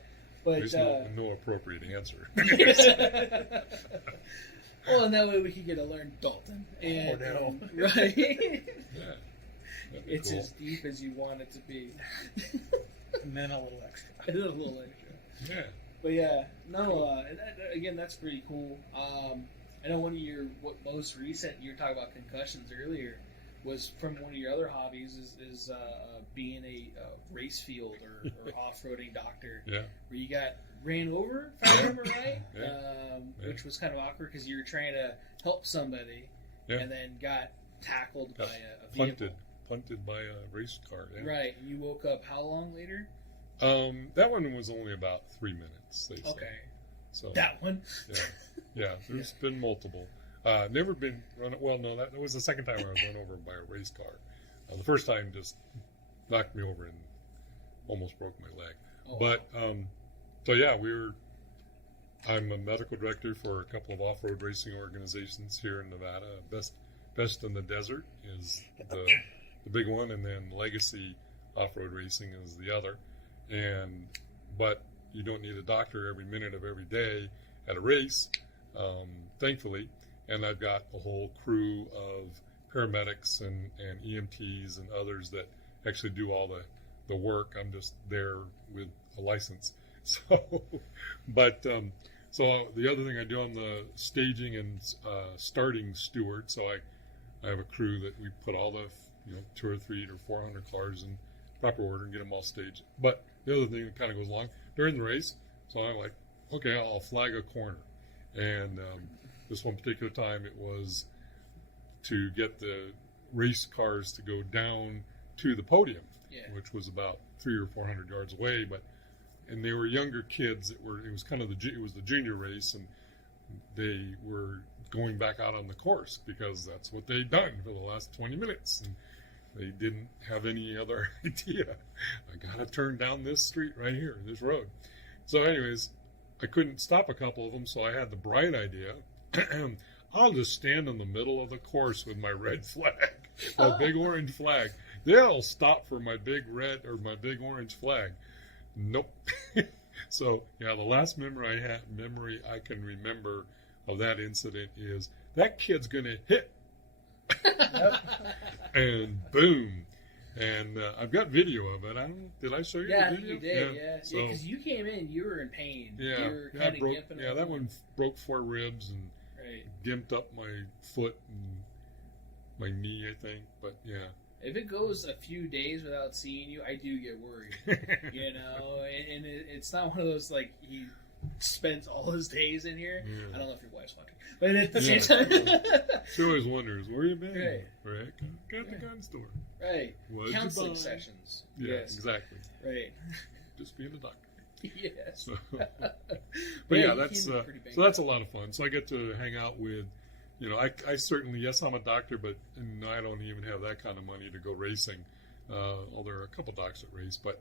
But There's no appropriate answer. well, and that way we can get to learn Dalton. And, no. right? Yeah. That'd be It's cool. as deep as you want it to be. And then a little extra. It's a little extra. Yeah. But yeah, no, again, that's pretty cool. I know one of your most recent, you were talking about concussions earlier, was from one of your other hobbies is being a race field or off-roading doctor. Yeah. Where you got ran over, if I remember right, Yeah. which was kind of awkward because you were trying to help somebody Yeah. and then got tackled Got by a vehicle. Punted by a race car. Yeah. Right. You woke up how long later? That one was only about 3 minutes. They say. Okay. So That one? yeah. There's been multiple. Never been run. Well, no, that was the second time I was run over by a race car. The first time just knocked me over and almost broke my leg. Oh, But so yeah, I'm a medical director for a couple of off-road racing organizations here in Nevada. Best in the Desert is the big one, and then Legacy Off-Road Racing is the other. But you don't need a doctor every minute of every day at a race, thankfully. And I've got a whole crew of paramedics and EMTs and others that actually do all the work. I'm just there with a license. So, so the other thing I do, I'm the staging and starting steward. So I have a crew that we put all the 200 or 300 or 400 cars in proper order and get them all staged. But the other thing that kind of goes along during the race, so I'm like, okay, I'll flag a corner. And this one particular time, it was to get the race cars to go down to the podium, which was about 300 or 400 yards away. And they were younger kids it was kind of it was the junior race, and they were going back out on the course because that's what they'd done for the last 20 minutes. And they didn't have any other idea. I got to turn down this street right here, this road. So anyways, I couldn't stop a couple of them, so I had the bright idea. I'll just stand in the middle of the course with my red flag, my big orange flag. They'll stop for my big red or my big orange flag. Nope. So yeah, the last memory I can remember of that incident is that kid's gonna hit. And boom. And I've got video of it. Did I show you Yeah, I the think video? you did. Yeah, So, because you came in, you were in pain. yeah, You were yeah, kind of broke, gimping. yeah, that one broke 4 ribs and Right. gimped up my foot and my knee, I think. But yeah. If it goes a few days without seeing you, I do get worried. You know, and it's not one of those like he spends all his days in here. Yeah. I don't know if your wife's watching, but at the same time, She always wonders, where you been? Right. Got the gun store. right? What'd you Counseling buy? sessions. Yeah, Yes. exactly. Right. Just being a doctor. Yes. So, but Yeah, yeah, you that's came pretty banged so that's a up. lot of fun. So I get to hang out with, I certainly, yes, I'm a doctor, but I don't even have that kind of money to go racing. There are a couple docks that race, but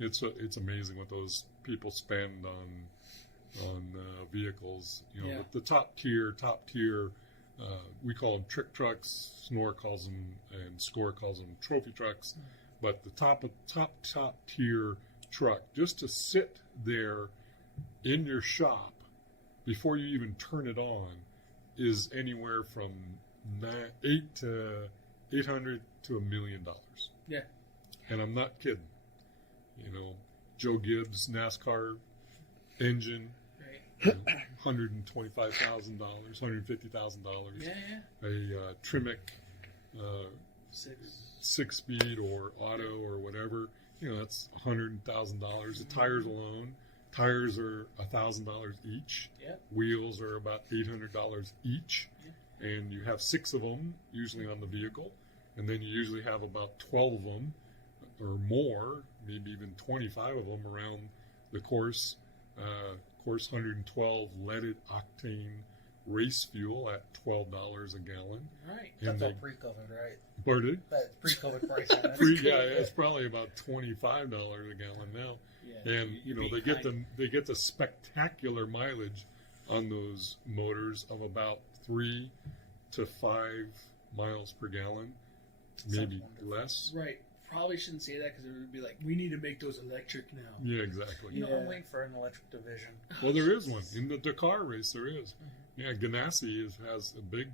it's amazing what those people spend on vehicles. The top tier. We call them trick trucks. Snore calls them, and Score calls them trophy trucks. But the top tier truck, just to sit there in your shop before you even turn it on, is anywhere from $800 to $1 million. Yeah. And I'm not kidding. Joe Gibbs NASCAR engine, right. $125,000, $150,000. Yeah. A Tremec 6-speed or auto or whatever, that's $100,000. The tires alone, tires are $1,000 each. Yep. Wheels are about $800 each. Yep. And you have 6 of them usually on the vehicle, and then you usually have about 12 of them or more, maybe even 25 of them around the course. Course 112 leaded octane race fuel at $12 a gallon. Right. And That's all pre-COVID, right? Pardon? That's pre-COVID price. It's probably about $25 a gallon now. Yeah. And they get the spectacular mileage on those motors of about 3 to 5 miles per gallon, maybe less. Right. Probably shouldn't say that because it would be like, we need to make those electric now. Yeah, exactly. I'm waiting for an electric division. Well, there is one in the Dakar race. There is. Yeah, Ganassi has a big.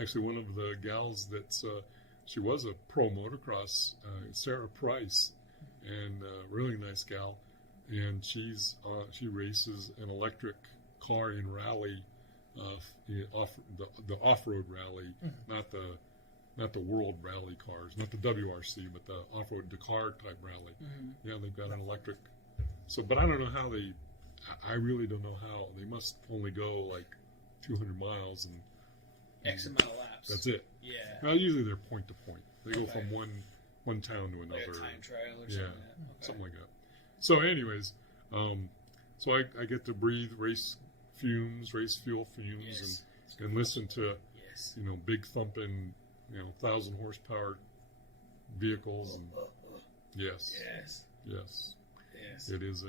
Actually, one of the gals that's she was a pro motocross, Sarah Price, and really nice gal, and she races an electric car in rally, the off-road rally, not the world rally cars, not the WRC, but the off-road Dakar type rally. Yeah, they've got an electric. So, but I don't know how I really don't know how. They must only go like 200 miles and X amount of laps. That's it. Yeah. Well, usually they're point to point. They go from one town to another. Like a time trial or something like that. Something like that. So, anyways, so I get to breathe race fuel fumes, and listen to big thumping, 1,000 horsepower vehicles, and yes. It is a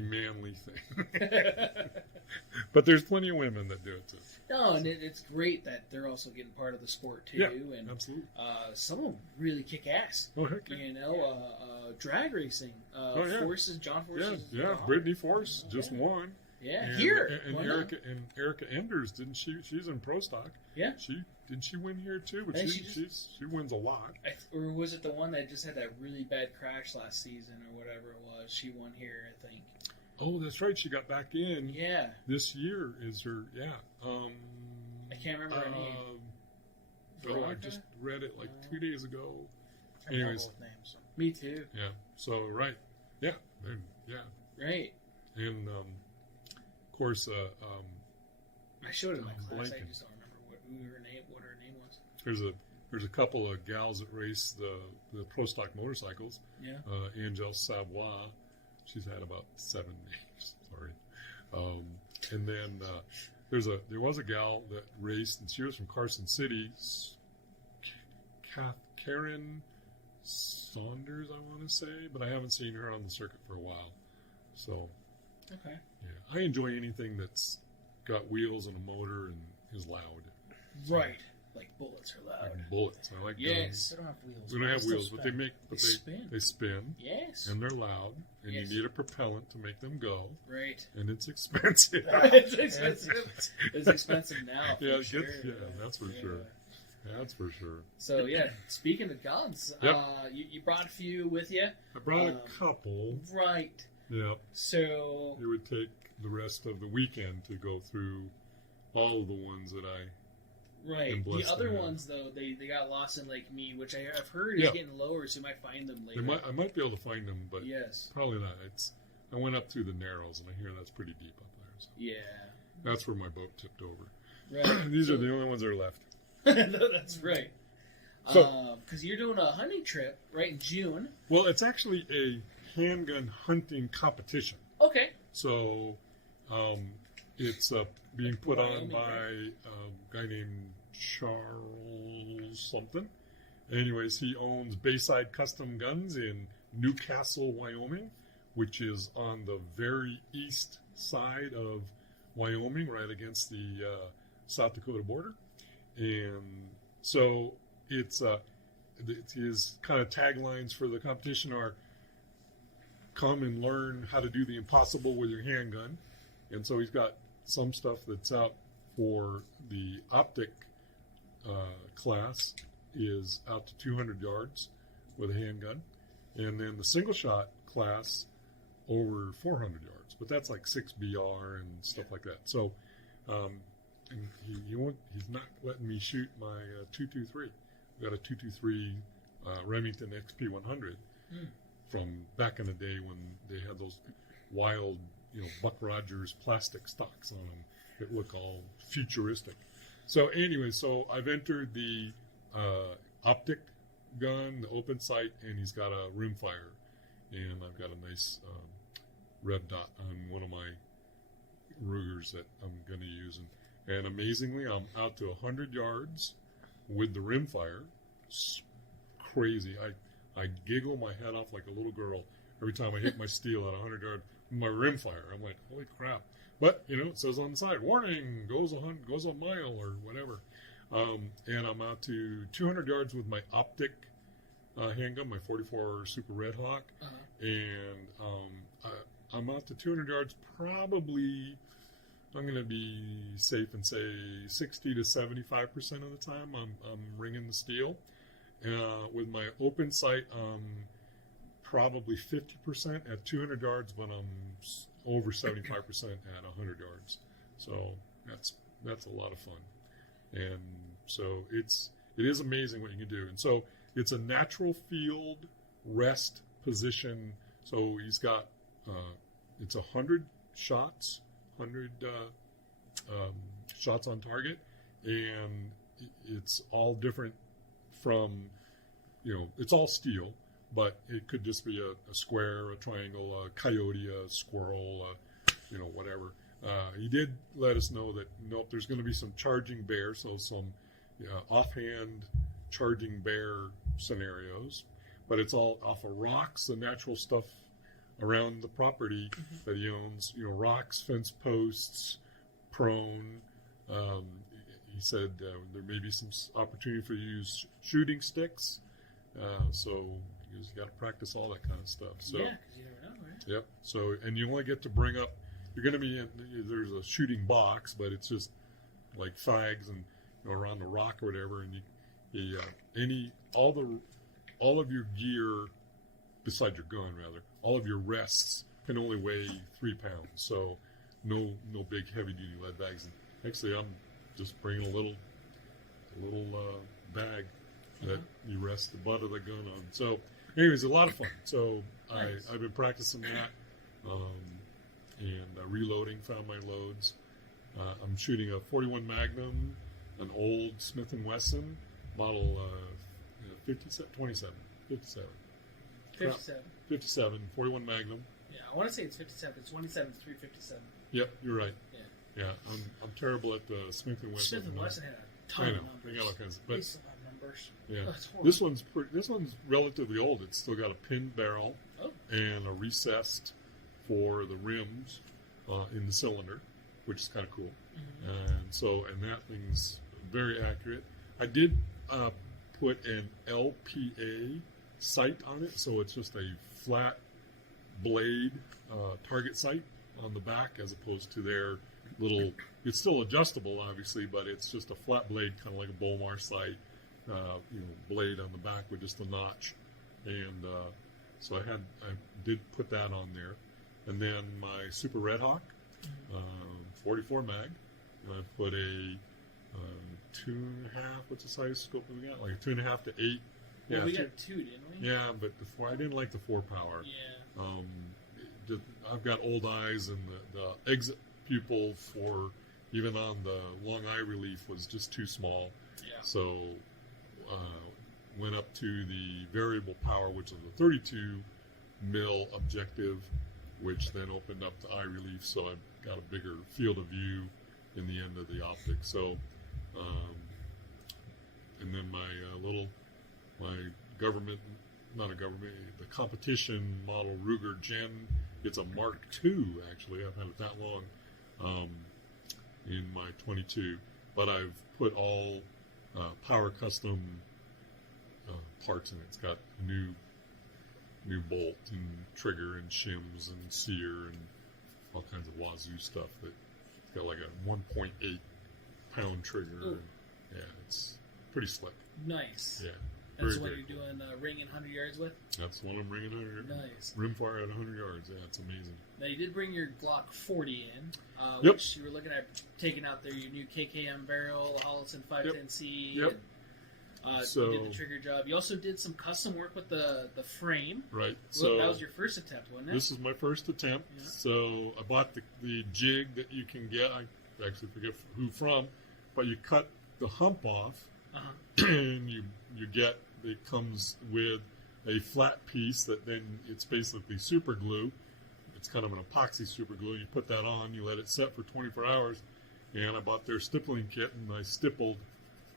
manly thing. But there's plenty of women that do it too. No, and it's great that they're also getting part of the sport too. Yeah, and absolutely. Some of them really kick ass. Oh, heck yeah. Drag racing. John Force's. Yeah. Brittany Force just won. Yeah, and, here. And Erica Enders, didn't she? She's in pro stock. Yeah. Did she win here too? But she wins a lot. Or was it the one that just had that really bad crash last season or whatever it was? She won here, I think. Oh, that's right. She got back in. Yeah. This year is her. Yeah. I can't remember her name. I just read it like 2 days ago. I'm Anyways, with names. Me too. Yeah. So right. Yeah. Yeah. Right. And of course, I showed it in my class. Blanking. I just don't remember what her name was. There's a couple of gals that race the pro stock motorcycles. Yeah. Angel Savoie, she's had about 7 names. Sorry. And then there was a gal that raced, and she was from Carson City. Karen Saunders, I want to say, but I haven't seen her on the circuit for a while. So. Okay. Yeah, I enjoy anything that's got wheels and a motor and is loud. Right. Like bullets are loud. Like bullets. I like guns. They don't have wheels. We don't have wheels, but spin. They spin. Yes. And they're loud, and Yes. you need a propellant to make them go. Right. And it's expensive. It's expensive. It's expensive now. Yeah, for sure. That's for sure. That's for sure. So speaking of guns, you brought a few with you. I brought a couple. Right. Yeah. So it would take the rest of the weekend to go through all of the ones that I. Right. The other ones, though, they got lost in Lake Mead, which I've heard is getting lower, so you might find them later. I might be able to find them, but probably not. I went up through the Narrows, and I hear that's pretty deep up there. So. Yeah. That's where my boat tipped over. Right. These are the only ones that are left. No, that's right. So, because you're doing a hunting trip, right, in June. Well, it's actually a handgun hunting competition. Okay. So, It's being put on Wyoming, by right? a guy named Charles something. Anyways, he owns Bayside Custom Guns in Newcastle, Wyoming, which is on the very east side of Wyoming, right against the South Dakota border. And so it's his kind of taglines for the competition are come and learn how to do the impossible with your handgun. And so he's got some stuff that's out for the optic class is out to 200 yards with a handgun. And then the single shot class over 400 yards. But that's like 6BR and stuff like that. So and he's not letting me shoot my 223. I've got a 223 Remington XP100 from back in the day when they had those wild, Buck Rogers plastic stocks on them that look all futuristic. So anyway, so I've entered the optic gun, the open sight, and he's got a rimfire. And I've got a nice red dot on one of my Rugers that I'm going to use. And amazingly, I'm out to 100 yards with the rimfire. It's crazy. I giggle my head off like a little girl every time I hit my steel at 100 yards with my rimfire. I'm like, holy crap. But, it says on the side, warning, goes a mile or whatever. And I'm out to 200 yards with my optic handgun, my 44 Super Red Hawk. And I'm out to 200 yards probably, I'm going to be safe and say 60 to 75% of the time I'm ringing the steel. With my open sight, probably 50% at 200 yards, but I'm over 75% at 100 yards. So that's a lot of fun. And so it is amazing what you can do. And so it's a natural field rest position. So he's got it's 100 shots, 100 shots on target, and it's all different from, it's all steel, but it could just be a square, a triangle, a coyote, a squirrel, whatever. He did let us know that, nope, there's going to be some charging bear, so some offhand charging bear scenarios, but it's all off of rocks, the natural stuff around the property that he owns, rocks, fence posts, prone. He said there may be some opportunity for you to use shooting sticks, so you just got to practice all that kind of stuff. So, yeah, because you never know, right? Yep. So, and you only get to bring up, you're going to be in, there's a shooting box, but it's just like flags and around the rock or whatever, and all of your gear, besides your gun rather, all of your rests can only weigh 3 pounds. So no big heavy duty lead bags. And actually, I'm just bringing a little bag that you rest the butt of the gun on. So anyways, a lot of fun. So nice. I've been practicing that and reloading, found my loads. I'm shooting a 41 Magnum, an old Smith & Wesson model 57, 41 Magnum. Yeah, I want to say it's 57. It's 27, 357. Yep, you're right. Yeah. Yeah, I'm terrible at the Smith & Wesson. Smith & Wesson had a ton of numbers. They got all kinds of, but they still have numbers. Yeah. This one's relatively old. It's still got a pinned barrel and a recessed for the rims in the cylinder, which is kind of cool. Mm-hmm. And that thing's very accurate. I did put an LPA sight on it, so it's just a flat blade target sight on the back as opposed to their little, it's still adjustable obviously, but it's just a flat blade, kind of like a Bomar sight, blade on the back with just a notch. And so I did put that on there. And then my Super Red Hawk, 44 mag, and I put a 2.5, what's the size scope that we got? Like a 2.5 to 8. Well, we got 2, didn't we? Yeah, but I didn't like the 4 power. Yeah. I've got old eyes, and the exit pupil for even on the long eye relief was just too small. Yeah. So went up to the variable power, which is the 32 mil objective, which then opened up the eye relief. So got a bigger field of view in the end of the optic. So, and then my government, not a government, the competition model Ruger Gen. It's a Mark II, actually. I've had it that long in my 22. But I've put all power custom parts in it. It's got new bolt and trigger and shims and sear and all kinds of wazoo stuff. It's got like a 1.8 pound trigger. And, yeah, it's pretty slick. Nice. Yeah. That's Very, what very you're doing ringing 100 yards with? That's the one I'm bringing 100 yards. Nice. Rimfire at 100 yards. Yeah, it's amazing. Now, you did bring your Glock 40 in, Yep. which you were looking at taking out there, your new KKM barrel, Hollison 510C. Yep. And, So- you did the trigger job. You also did some custom work with the frame. Right. So that was your first attempt, wasn't it? This is my first attempt. Yeah. So I bought the jig that you can get. I actually forget who from, but you cut the hump off, Uh-huh. and you get, it comes with a flat piece that then it's basically super glue. It's kind of an epoxy super glue. You put that on, you let it set for 24 hours, and I bought their stippling kit, and I stippled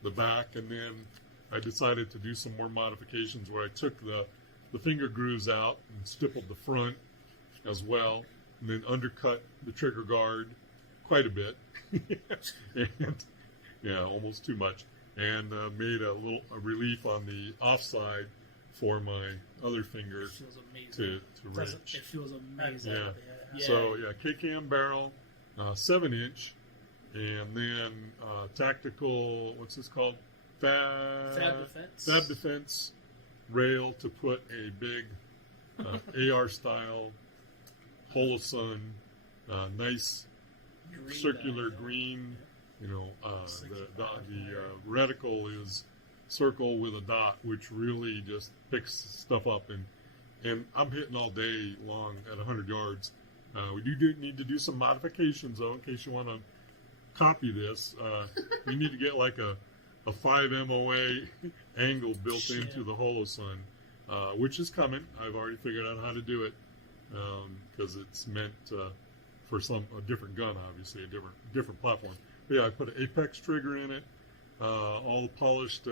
the back, and then I decided to do some more modifications where I took the finger grooves out and stippled the front as well, and then undercut the trigger guard quite a bit, and yeah, almost too much, and made a relief on the offside for my other finger It feels amazing. to Does wrench. It feels amazing. Yeah. Yeah. So yeah, KKM barrel, 7-inch, and then tactical. What's this called? Fab defense. Fab defense rail to put a big AR style Holosun, nice Green circular dye, yeah. green. You know, the 65, reticle is circle with a dot, which really just picks stuff up. And I'm hitting all day long at 100 yards. We do need to do some modifications, though, in case you want to copy this. We need to get like a 5 MOA angle built into the Holosun, which is coming. I've already figured out how to do it because it's meant for a different gun, obviously, a different platform. But yeah, I put an Apex trigger in it, all the polished,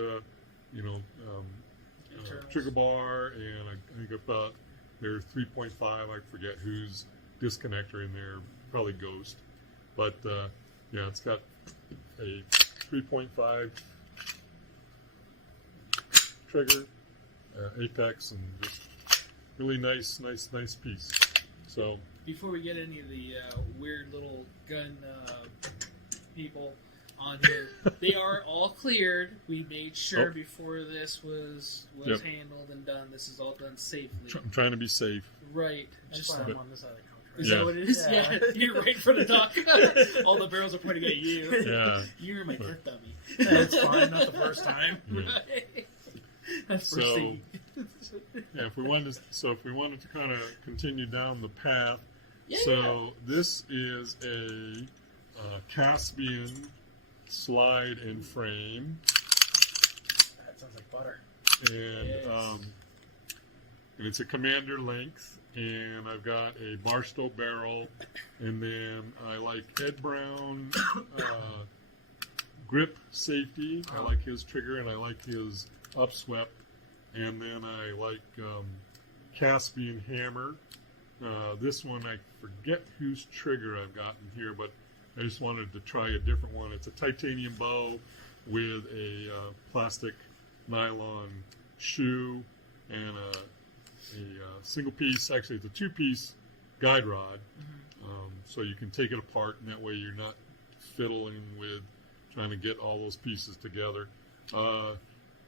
trigger bar, and I think about their 3.5. I forget whose disconnector in there, probably Ghost. But yeah, it's got a 3.5 trigger, Apex, and just really nice piece. So Before we get any of the weird little gun people on here, they are all cleared. We made sure before this was Yep. handled and done. This is all done safely. I'm trying to be safe. Right. That's Just why I'm on this side of the country. is Yeah. that what it is? Yeah. Yeah. You're right for the dock. All the barrels are pointing at you. Yeah. You're my dirt dummy. That's fine, not the first time. Yeah. Right. That's So- first thing. Yeah, if we wanted to kind of continue down the path, Yeah. so this is a Caspian slide and frame, That sounds like butter. and Yes. and it's a commander length, and I've got a Barstow barrel, and then I like Ed Brown grip safety. I like his trigger, and I like his upswept. And then I like Caspian hammer. This one, I forget whose trigger I've gotten here, but I just wanted to try a different one. It's a titanium bow with a plastic nylon shoe and a single piece. Actually, it's a 2-piece guide rod, so you can take it apart, and that way you're not fiddling with trying to get all those pieces together.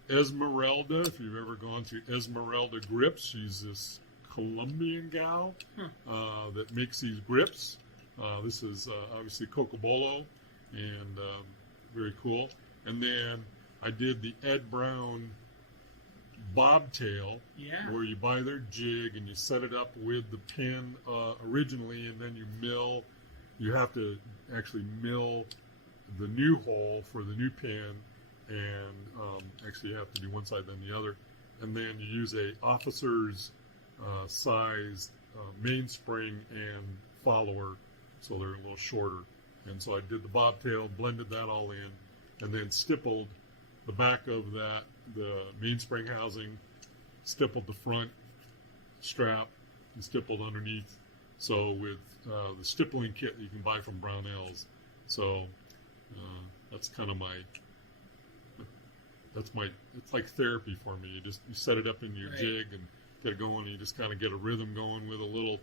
Esmeralda, if you've ever gone to Esmeralda Grips, she's this Colombian gal that makes these grips. This is obviously Cocobolo, and very cool. And then I did the Ed Brown bobtail, Yeah. where you buy their jig and you set it up with the pin originally, and then you mill. You have to actually mill the new hole for the new pin, and actually you have to do one side then the other, and then you use a officer's sized mainspring and follower so they're a little shorter. And so I did the bobtail, blended that all in, and then stippled the back of that, the mainspring housing, stippled the front strap, and stippled underneath. So with the stippling kit you can buy from Brownells. So that's kind of it's like therapy for me. You set it up in your jig and get it going. And you just kind of get a rhythm going with a little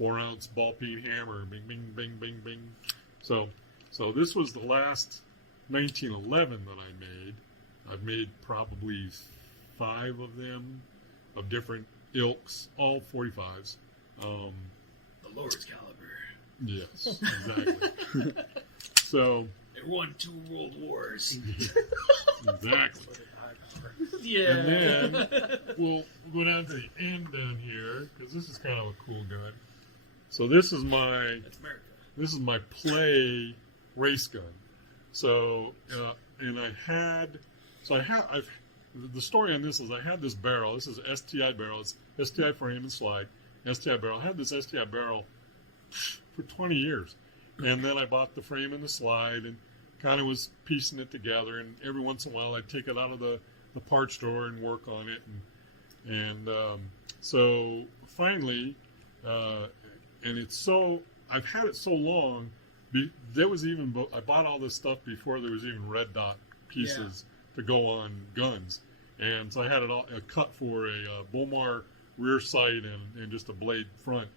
4-ounce ball peen hammer. Bing, bing, bing, bing, bing. So this was the last 1911 that I made. I've made probably 5 of them of different ilks, all 45s. The Lord's caliber. Yes, exactly. So it won 2 world wars. Exactly. Yeah. And then we'll go down to the end down here because this is kind of a cool gun. So this is my play race gun. So the story on this is I had this barrel. This is an STI barrel. It's STI frame and slide. STI barrel. I had this STI barrel for 20 years. And then I bought the frame and the slide and kind of was piecing it together. And every once in a while I'd take it out of the parts drawer and work on it. And so finally, and it's so, I've had it so long, I bought all this stuff before there was even red dot pieces to go on guns. And so I had it all cut for a Bomar rear sight and just a blade front.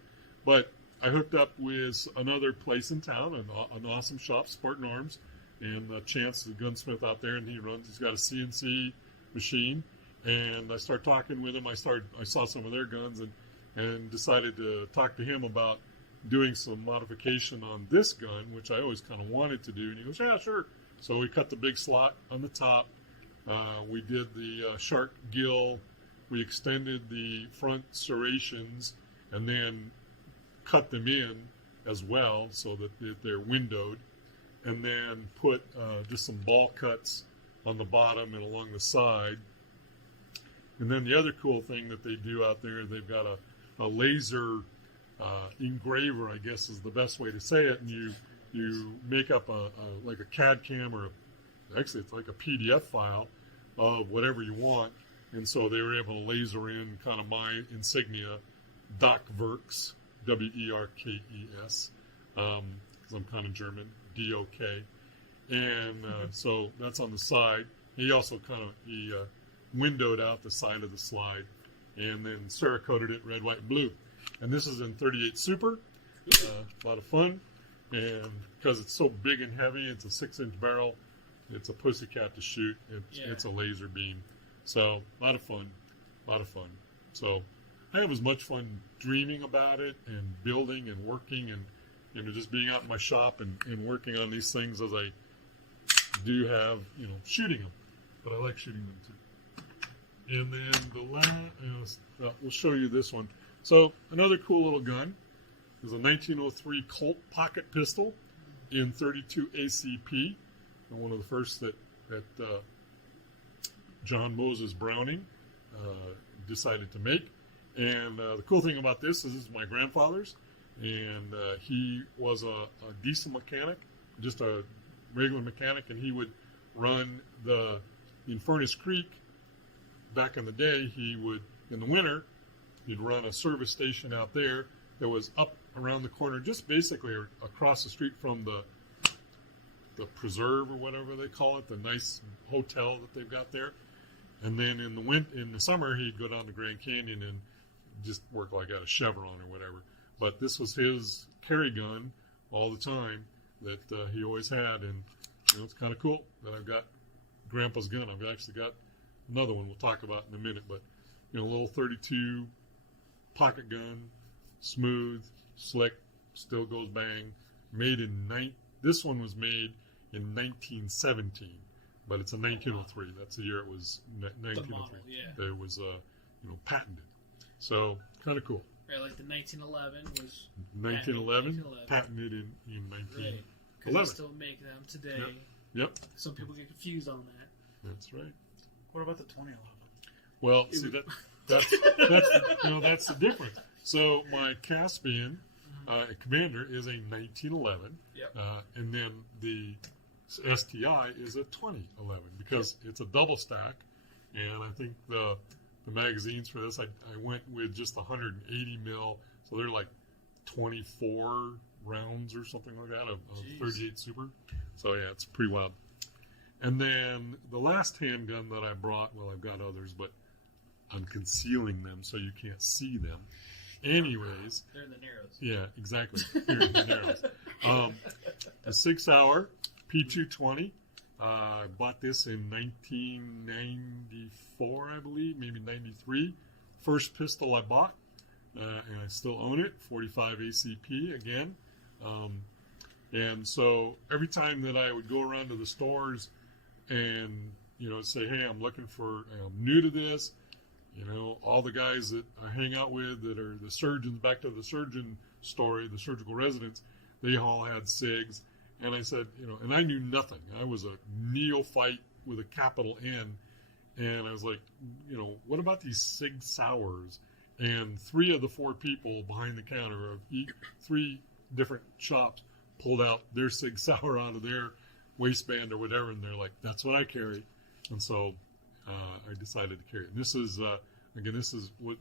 But I hooked up with another place in town, an awesome shop, Spartan Arms, and Chance, the gunsmith out there, and he's got a CNC machine. And I started talking with him. I saw some of their guns and decided to talk to him about doing some modification on this gun, which I always kind of wanted to do. And he goes, yeah, sure. So we cut the big slot on the top. We did the shark gill. We extended the front serrations and then cut them in as well so that they're windowed. And then put just some ball cuts on the bottom and along the side. And then the other cool thing that they do out there, they've got a laser engraver, I guess is the best way to say it, and you make up like a CAD cam actually it's like a PDF file of whatever you want, and so they were able to laser in kind of my insignia, Docwerks, Werkes, because I'm kind of German, DOK, and so that's on the side. He also he windowed out the side of the slide, and then Cerakoted it red, white, and blue. And this is in 38 Super. A lot of fun. And because it's so big and heavy, it's a 6-inch barrel. It's a pussycat to shoot. It's a laser beam. So a lot of fun. So I have as much fun dreaming about it and building and working and just being out in my shop and working on these things as I do have, shooting them. But I like shooting them too. And then we'll show you this one. So another cool little gun is a 1903 Colt pocket pistol in 32 ACP, and one of the first that John Moses Browning decided to make. And the cool thing about this is my grandfather's, and he was a diesel mechanic, just a regular mechanic, and he would run in Furnace Creek. Back in the day, in the winter, he'd run a service station out there that was up around the corner, just basically across the street from the preserve or whatever they call it, the nice hotel that they've got there. And then in the summer, he'd go down to Grand Canyon and just work like at a Chevron or whatever. But this was his carry gun all the time that he always had, and it's kind of cool that I've got Grandpa's gun. I've actually got another one we'll talk about in a minute, but a little 32 pocket gun, smooth, slick, still goes bang. This one was made in 1917, but it's a 1903. That's the year it was. 1903. The model, yeah. It was patented. So kind of cool. Right, like the 1911 was 1911 patented in 1911. Right, because they still make them today. Yep. Some people get confused on that. That's right. What about the 2011? Well, see that's the difference. So my Caspian Commander is a 1911. Yep. And then the STI is a 2011 because it's a double stack. And I think the magazines for this, I went with just 180 mil, so they're like 24 rounds or something like that of 38 Super. So yeah, it's pretty wild. And then the last handgun that I brought, well, I've got others, but I'm concealing them so you can't see them. Anyways, they're in the narrows. Yeah, exactly. They're in the narrows. A 6 Hour P220. I bought this in 1994, I believe, maybe 93. First pistol I bought, and I still own it. 45 ACP again. And so every time that I would go around to the stores and say, hey, I'm looking for, I'm new to this. All the guys that I hang out with that are the surgeons, back to the surgeon story, the surgical residents, they all had SIGs. And I said, and I knew nothing. I was a neophyte with a capital N. And I was like, what about these SIG Sauers? And 3 of the 4 people behind the counter of 3 different shops pulled out their SIG Sauer out of their waistband or whatever. And they're like, that's what I carry. And so I decided to carry it. And this is,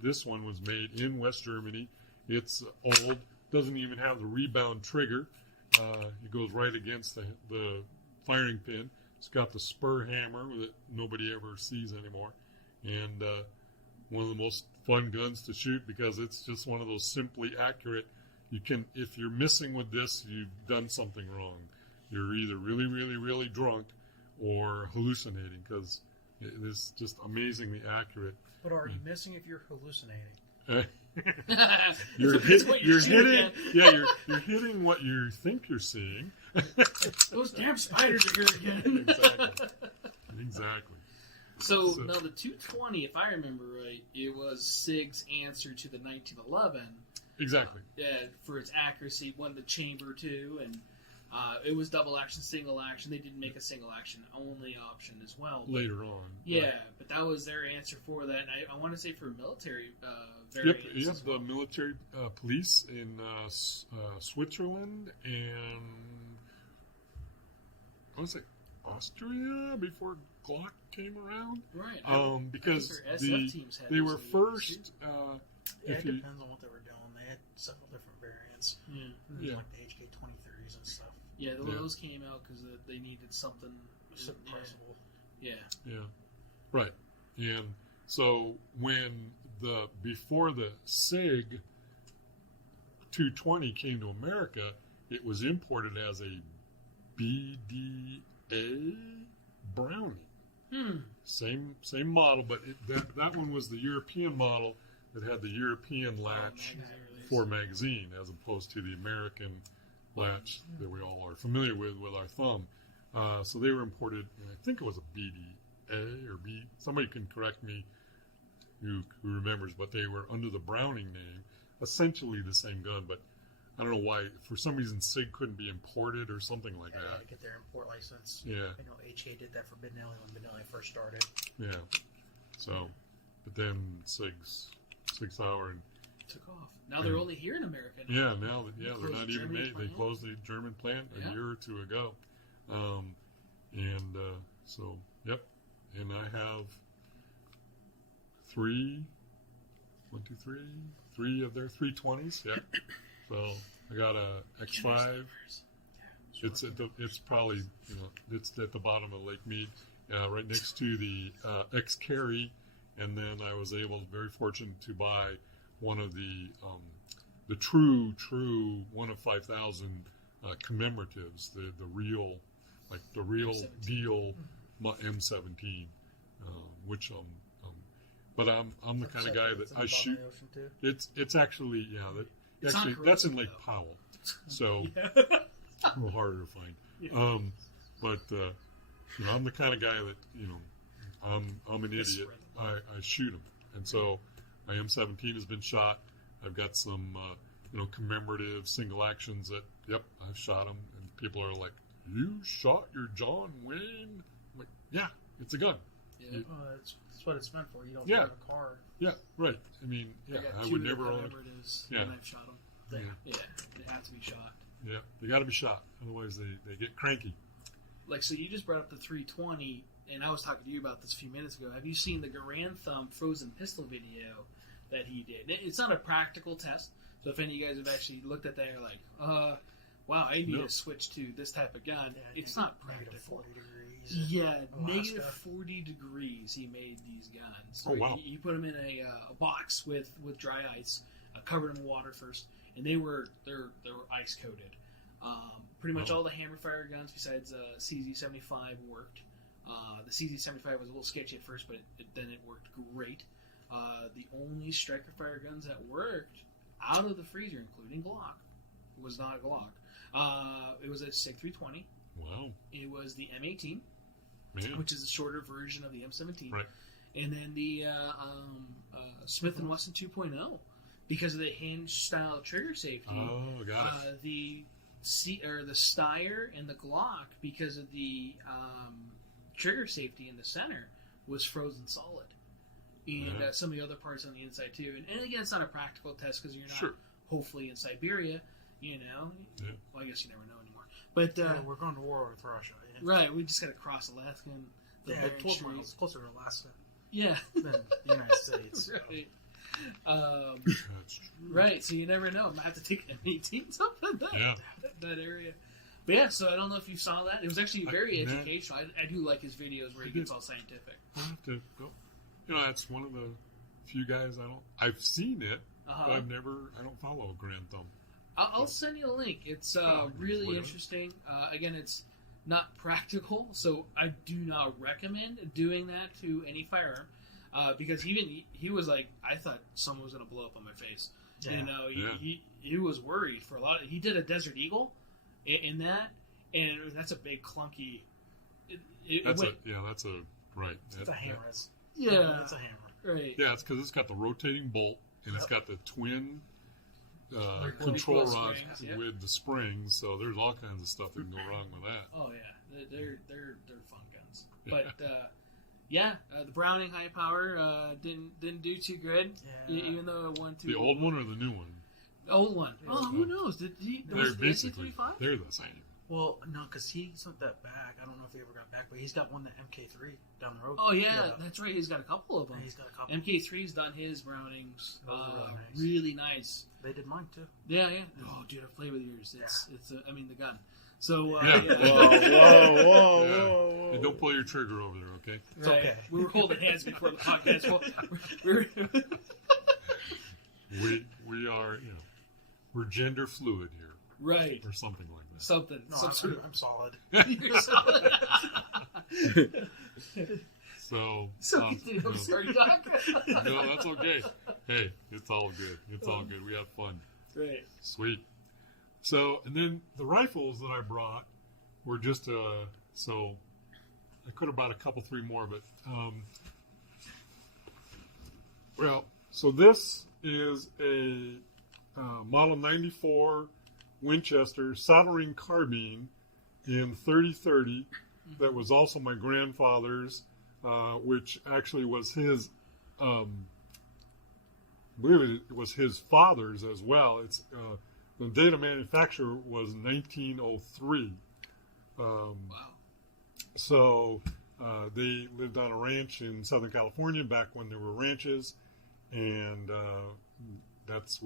this one was made in West Germany. It's old, doesn't even have the rebound trigger. It goes right against the firing pin. It's got the spur hammer that nobody ever sees anymore. And one of the most fun guns to shoot because it's just one of those simply accurate. If you're missing with this, you've done something wrong. You're either really, really, really drunk or hallucinating because it is just amazingly accurate. But are you missing if you're hallucinating? You're hitting what you think you're seeing. Those damn spiders are here again. Exactly. So now the 220, if I remember right, it was SIG's answer to the 1911. Exactly. For its accuracy, won the chamber too, and it was double action, single action. They didn't make a single action only option as well. Later on. Yeah, right. But that was their answer for that. And I want to say for military variants. Yep, the military police in Switzerland and I want to say Austria before Glock came around. Right. Because teams had they were first. It depends on what they were doing. They had several different variants. Yeah. Like the HK-23s and stuff. Yeah, those came out because they needed something suppressible. Yeah. Yeah. Right. And so before the SIG 220 came to America, it was imported as a BDA Browning. Same model, but that one was the European model that had the European latch for magazine as opposed to the American latch that we all are familiar with our thumb. So they were imported, and I think it was a BDA or B. Somebody can correct me who remembers, but they were under the Browning name, essentially the same gun, but I don't know why. For some reason, SIG couldn't be imported or something like They that. had to get their import license. Yeah. I know HK did that for Benelli when Benelli first started. Yeah. So, but then Sig Sauer and took off. Now they're only here in America. Now they're not even Germany made. They plant. closed the German plant a year or two ago, so yep. And I have three of their 320s. Yep. So I got a X5. It's probably it's at the bottom of Lake Mead, right next to the X Carry, and then I was very fortunate to buy one of the true 1 of 5,000 commemoratives, the real M17. deal M17, which but I'm the kind of guy that I shoot. It's actually that's in Lake Powell, so a little harder to find. But I'm the kind of guy that I'm an idiot. I shoot them, and so my M17 has been shot. I've got some commemorative single actions that I've shot them, and people are like, "You shot your John Wayne?" I'm like, "Yeah, it's a gun." Yeah. That's what it's meant for. You don't Yeah. drive a car. Yeah, right. I mean, I would never own it. Yeah. When I've shot them. Yeah. Yeah, they have to be shot. Yeah, they got to be shot. Otherwise, they get cranky. Like, so you just brought up the 320, and I was talking to you about this a few minutes ago. Have you seen the Garand Thumb frozen pistol video that he did? It's not a practical test, so if any of you guys have actually looked at that, you're like, wow, I need to switch to this type of gun. Yeah, it's not practical. -40 degrees. Yeah, Alaska. -40 degrees he made these guns. So Oh, wow. He put them in a box with dry ice, covered in water first, and they were ice coated. Pretty much all the hammer fire guns besides CZ75 worked. The CZ75 was a little sketchy at first, but then it worked great. The only striker fire guns that worked out of the freezer, including Glock, was not Glock. It was a SIG 320. Wow. It was the M18, Man. which is a shorter version of the M17. Right. And then the Smith & Wesson 2.0, because of the hinge style trigger safety. Oh, got it. The Steyr and the Glock, because of the trigger safety in the center, was frozen solid. And some of the other parts on the inside too. And again, it's not a practical test because you're not hopefully in Siberia, you know. Yeah. Well, I guess you never know anymore. But we're going to war with Russia. Yeah. right, we just got to cross Alaska and the Yeah, Bering 12 Strait. miles closer to Alaska Yeah. than the United States. Right. That's true. Right, so you never know. I might have to take M18 something that area. But yeah, so I don't know if you saw that. It was actually very educational. I do like his videos where he gets all scientific. I'll have to go. You know, that's one of the few guys I've seen it, but I don't follow Grand Thumb. I'll send you a link. It's really whatever. interesting. Again, it's not practical, so I do not recommend doing that to any firearm. Because even he was like, I thought someone was going to blow up on my face. Yeah. You know, he was worried for a lot. He did a Desert Eagle in that, and that's a big clunky. That's a right. It's a hammer. Yeah, It's a hammer. right. Yeah, it's because it's got the rotating bolt and it's got the twin control control rods springs, yep. with the springs. So there's all kinds of stuff that can go wrong with that. Oh yeah, they're fun guns. But the Browning high power didn't do too good, even though it won 2. The old one or the new one? The old one. Oh, who knows? They're basically they're the same. Well, no, because he sent that back. I don't know if he ever got back, but he's got one, the MK3, down the road. Oh, yeah, that's right. He's got a couple of them. Yeah, he's got a couple. MK3's done his Brownings. Those are really nice. They did mine, too. Yeah. Oh, dude, I play with yours. It's the gun. So, Whoa. Hey, don't pull your trigger over there, okay? It's okay. We were holding hands before the podcast. We are, we're gender fluid here, right. or something like that. Something. No, I'm solid. You're solid. So I'm sorry, Doc. no, that's okay. Hey, it's all good. It's all good. We have fun. Right. Sweet. So, and then the rifles that I brought were just so I could have brought a couple, 3 more, but so this is a Model 94 Winchester soldering carbine in 30-30 that was also my grandfather's, which actually was his, I believe it was his father's as well. It's the date of manufacture was 1903. Wow. So they lived on a ranch in Southern California back when there were ranches, and that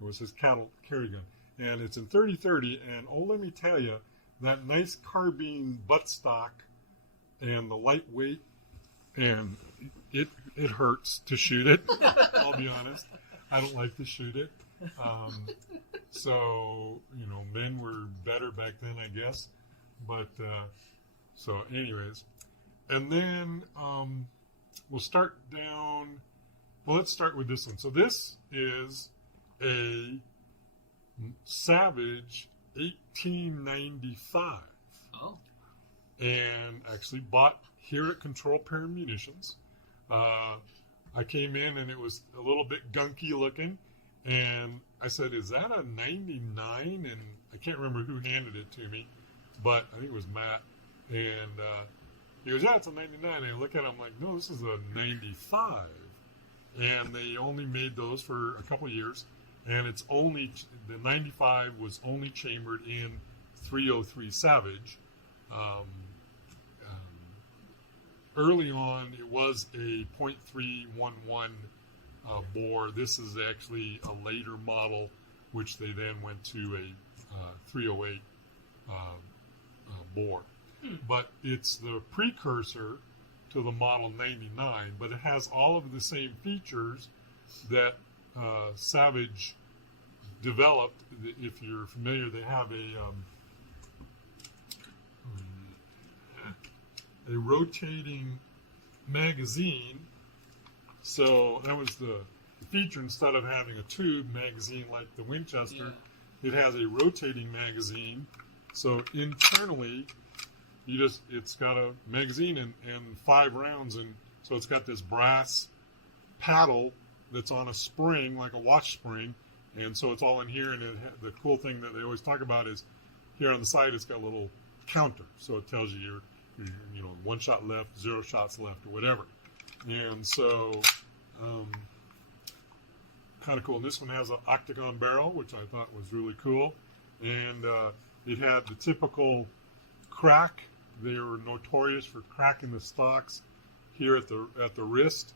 was his cattle carry gun. And it's in 30-30, and let me tell you, that nice carbine buttstock and the lightweight, and it hurts to shoot it. I'll be honest. I don't like to shoot it. So, men were better back then, I guess. But, so anyways. And then we'll start down. Well, let's start with this one. So this is a Savage 1895. Oh. And actually bought here at Control Pair Munitions. I came in and it was a little bit gunky looking. And I said, is that a 99? And I can't remember who handed it to me, but I think it was Matt. And he goes, yeah, it's a 99. And I look at it, I'm like, no, this is a 95. And they only made those for a couple of years. and it's only the 95 was only chambered in 303 Savage. Early on, it was a .311 bore. This is actually a later model, which they then went to a 308 bore. But it's the precursor to the Model 99, but it has all of the same features that Savage developed. If you're familiar, they have a rotating magazine. So that was the feature. Instead of having a tube magazine like the Winchester, it has a rotating magazine. So internally, it's got a magazine and 5 rounds, and so it's got this brass paddle that's on a spring, like a watch spring, and so it's all in here. And the cool thing that they always talk about is here on the side, it's got a little counter, so it tells you you're 1 shot left, 0 shots left, or whatever. And so, kind of cool. And this one has an octagon barrel, which I thought was really cool, and it had the typical crack. They were notorious for cracking the stocks here at the wrist,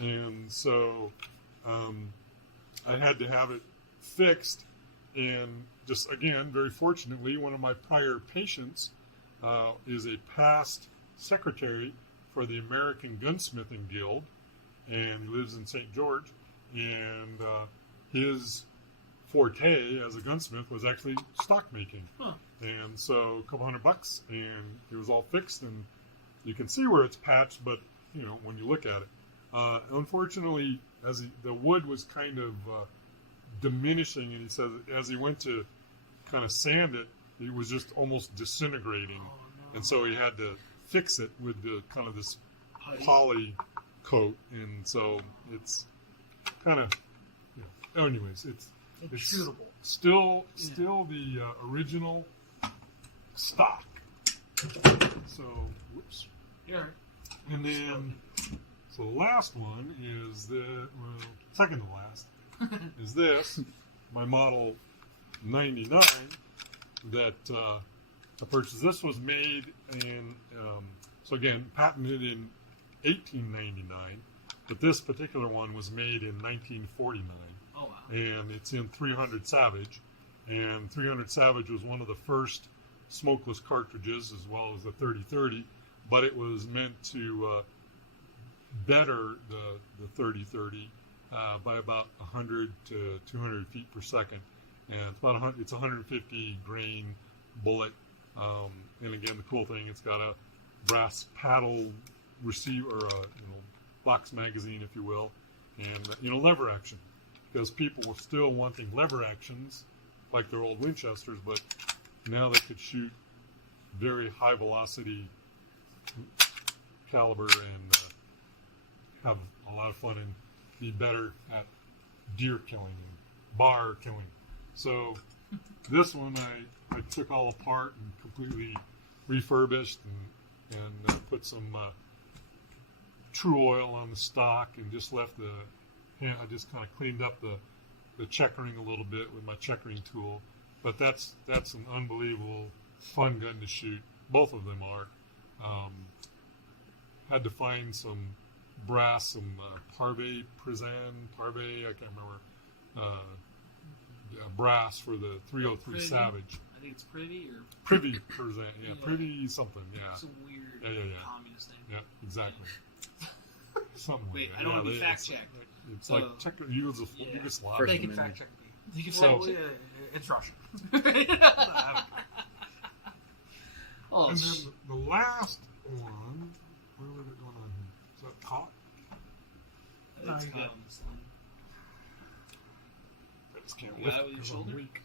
and so I had to have it fixed. And just again, very fortunately, one of my prior patients is a past secretary for the American Gunsmithing Guild, and he lives in St. George. And his forte as a gunsmith was actually stock making. And so a couple $100, and it was all fixed, and you can see where it's patched, but when you look at it, unfortunately, the wood was kind of diminishing, and he said as he went to kind of sand it, it was just almost disintegrating, and so he had to fix it with the kind of this poly coat, and so it's kind of anyways, it's shootable. Still the original stock. So, whoops. Yeah. And then, so the last one is second to last is this, my Model 99 that I purchased. This was made in, so again, patented in 1899, but this particular one was made in 1949. Oh, wow. And it's in 300 Savage, and 300 Savage was one of the first smokeless cartridges, as well as the 30-30, but it was meant to better the 30-30 by about 100 to 200 feet per second, and it's 150 grain bullet. And again, the cool thing, it's got a brass paddle receiver, or a box magazine, if you will, and lever action. Because people were still wanting lever actions like their old Winchesters, but now they could shoot very high velocity caliber and have a lot of fun and be better at deer killing and bar killing. So this one I took all apart and completely refurbished and put some True Oil on the stock and just left I just kind of cleaned up the checkering a little bit with my checkering tool. But that's an unbelievable fun gun to shoot. Both of them are. Had to find some brass, some Parve, I can't remember, brass for the 303 Privy? Savage. I think it's Privy or Privy Present, yeah, Privy something, yeah. some weird communist thing. Yeah, exactly. Something Wait, like I don't want to be it's fact checked. It's like Yugoslavia. They can fact check me. You can So- fact check. It's Russian. Oh, And then the last one, where was it going on here? Is that caught? it's you got- I just can't You lift got it with it your 'cause I'm shoulder? weak.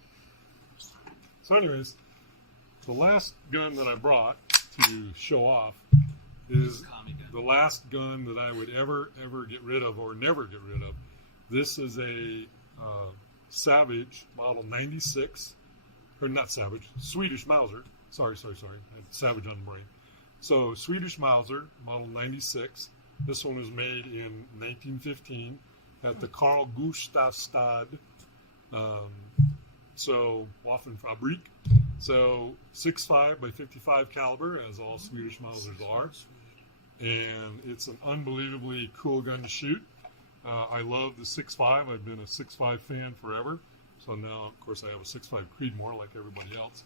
So anyways, the last gun that I brought to show off is Commie gun. the last gun that I would ever get rid of or never get rid of. This is a Savage Model 96, or not Savage, Swedish Mauser. Sorry. I had Savage on the brain. So Swedish Mauser, Model 96. This one was made in 1915 at the Carl Gustaf So Waffenfabrik. So 6.5 by 55 caliber, as all Swedish Mausers are, and it's an unbelievably cool gun to shoot. I love the 6.5. I've been a 6.5 fan forever. So now, of course, I have a 6.5 Creedmoor like everybody else,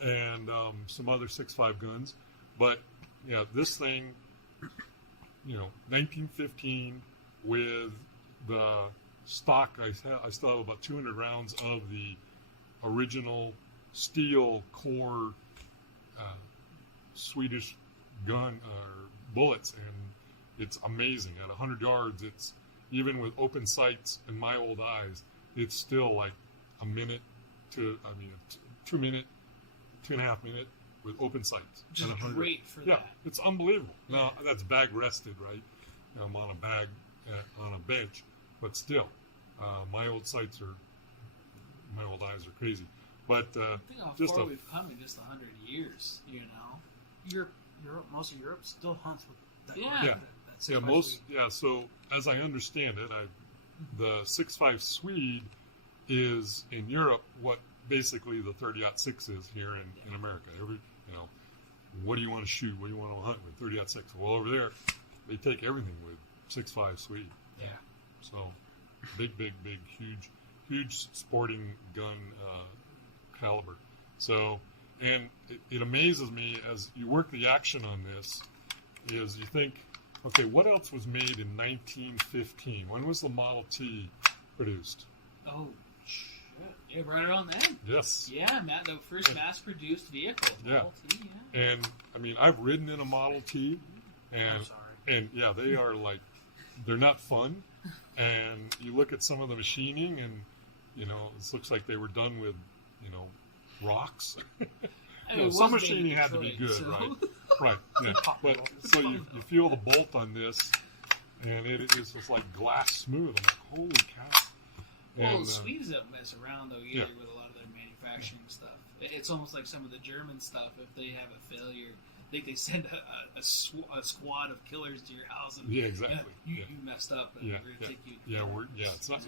and some other 6.5 guns. But yeah, this thing, 1915 with the stock. I still have about 200 rounds of the original steel core Swedish gun bullets, and it's amazing. At 100 yards, it's even with open sights in my old eyes, it's still like a minute to 2 minute, 2.5 minute with open sights. Which is great for that. It's unbelievable. Now that's bag rested, right? I'm on a bag on a bench, but still, my old eyes are crazy. But think how far we've come in just 100 years. Europe, most of Europe still hunts with that. Yeah. So as I understand it, the 6.5 Swede is in Europe what basically the 30-06 is here in America. What do you want to shoot? What do you want to hunt with 30-06? Well, over there, they take everything with 6.5 Swede. Yeah. So big, huge sporting gun caliber. So, and it amazes me as you work the action on this, is you think, okay, what else was made in 1915? When was the Model T produced? Oh, shit. Yeah, right around then. Yes. Yeah, the first mass-produced vehicle. Model T, yeah. And, I've ridden in a Model T, and yeah, they are like, they're not fun. And you look at some of the machining, and, it looks like they were done with, rocks. Some machining had to be good, right? Right. Yeah. But so you feel the bolt on this, and it is just like glass smooth. I'm like, holy cow! Well, Swedes don't mess around though either with a lot of their manufacturing stuff. It's almost like some of the German stuff. If they have a failure, they send a squad of killers to your house. And, exactly. You messed up. And we're gonna take you. It's not.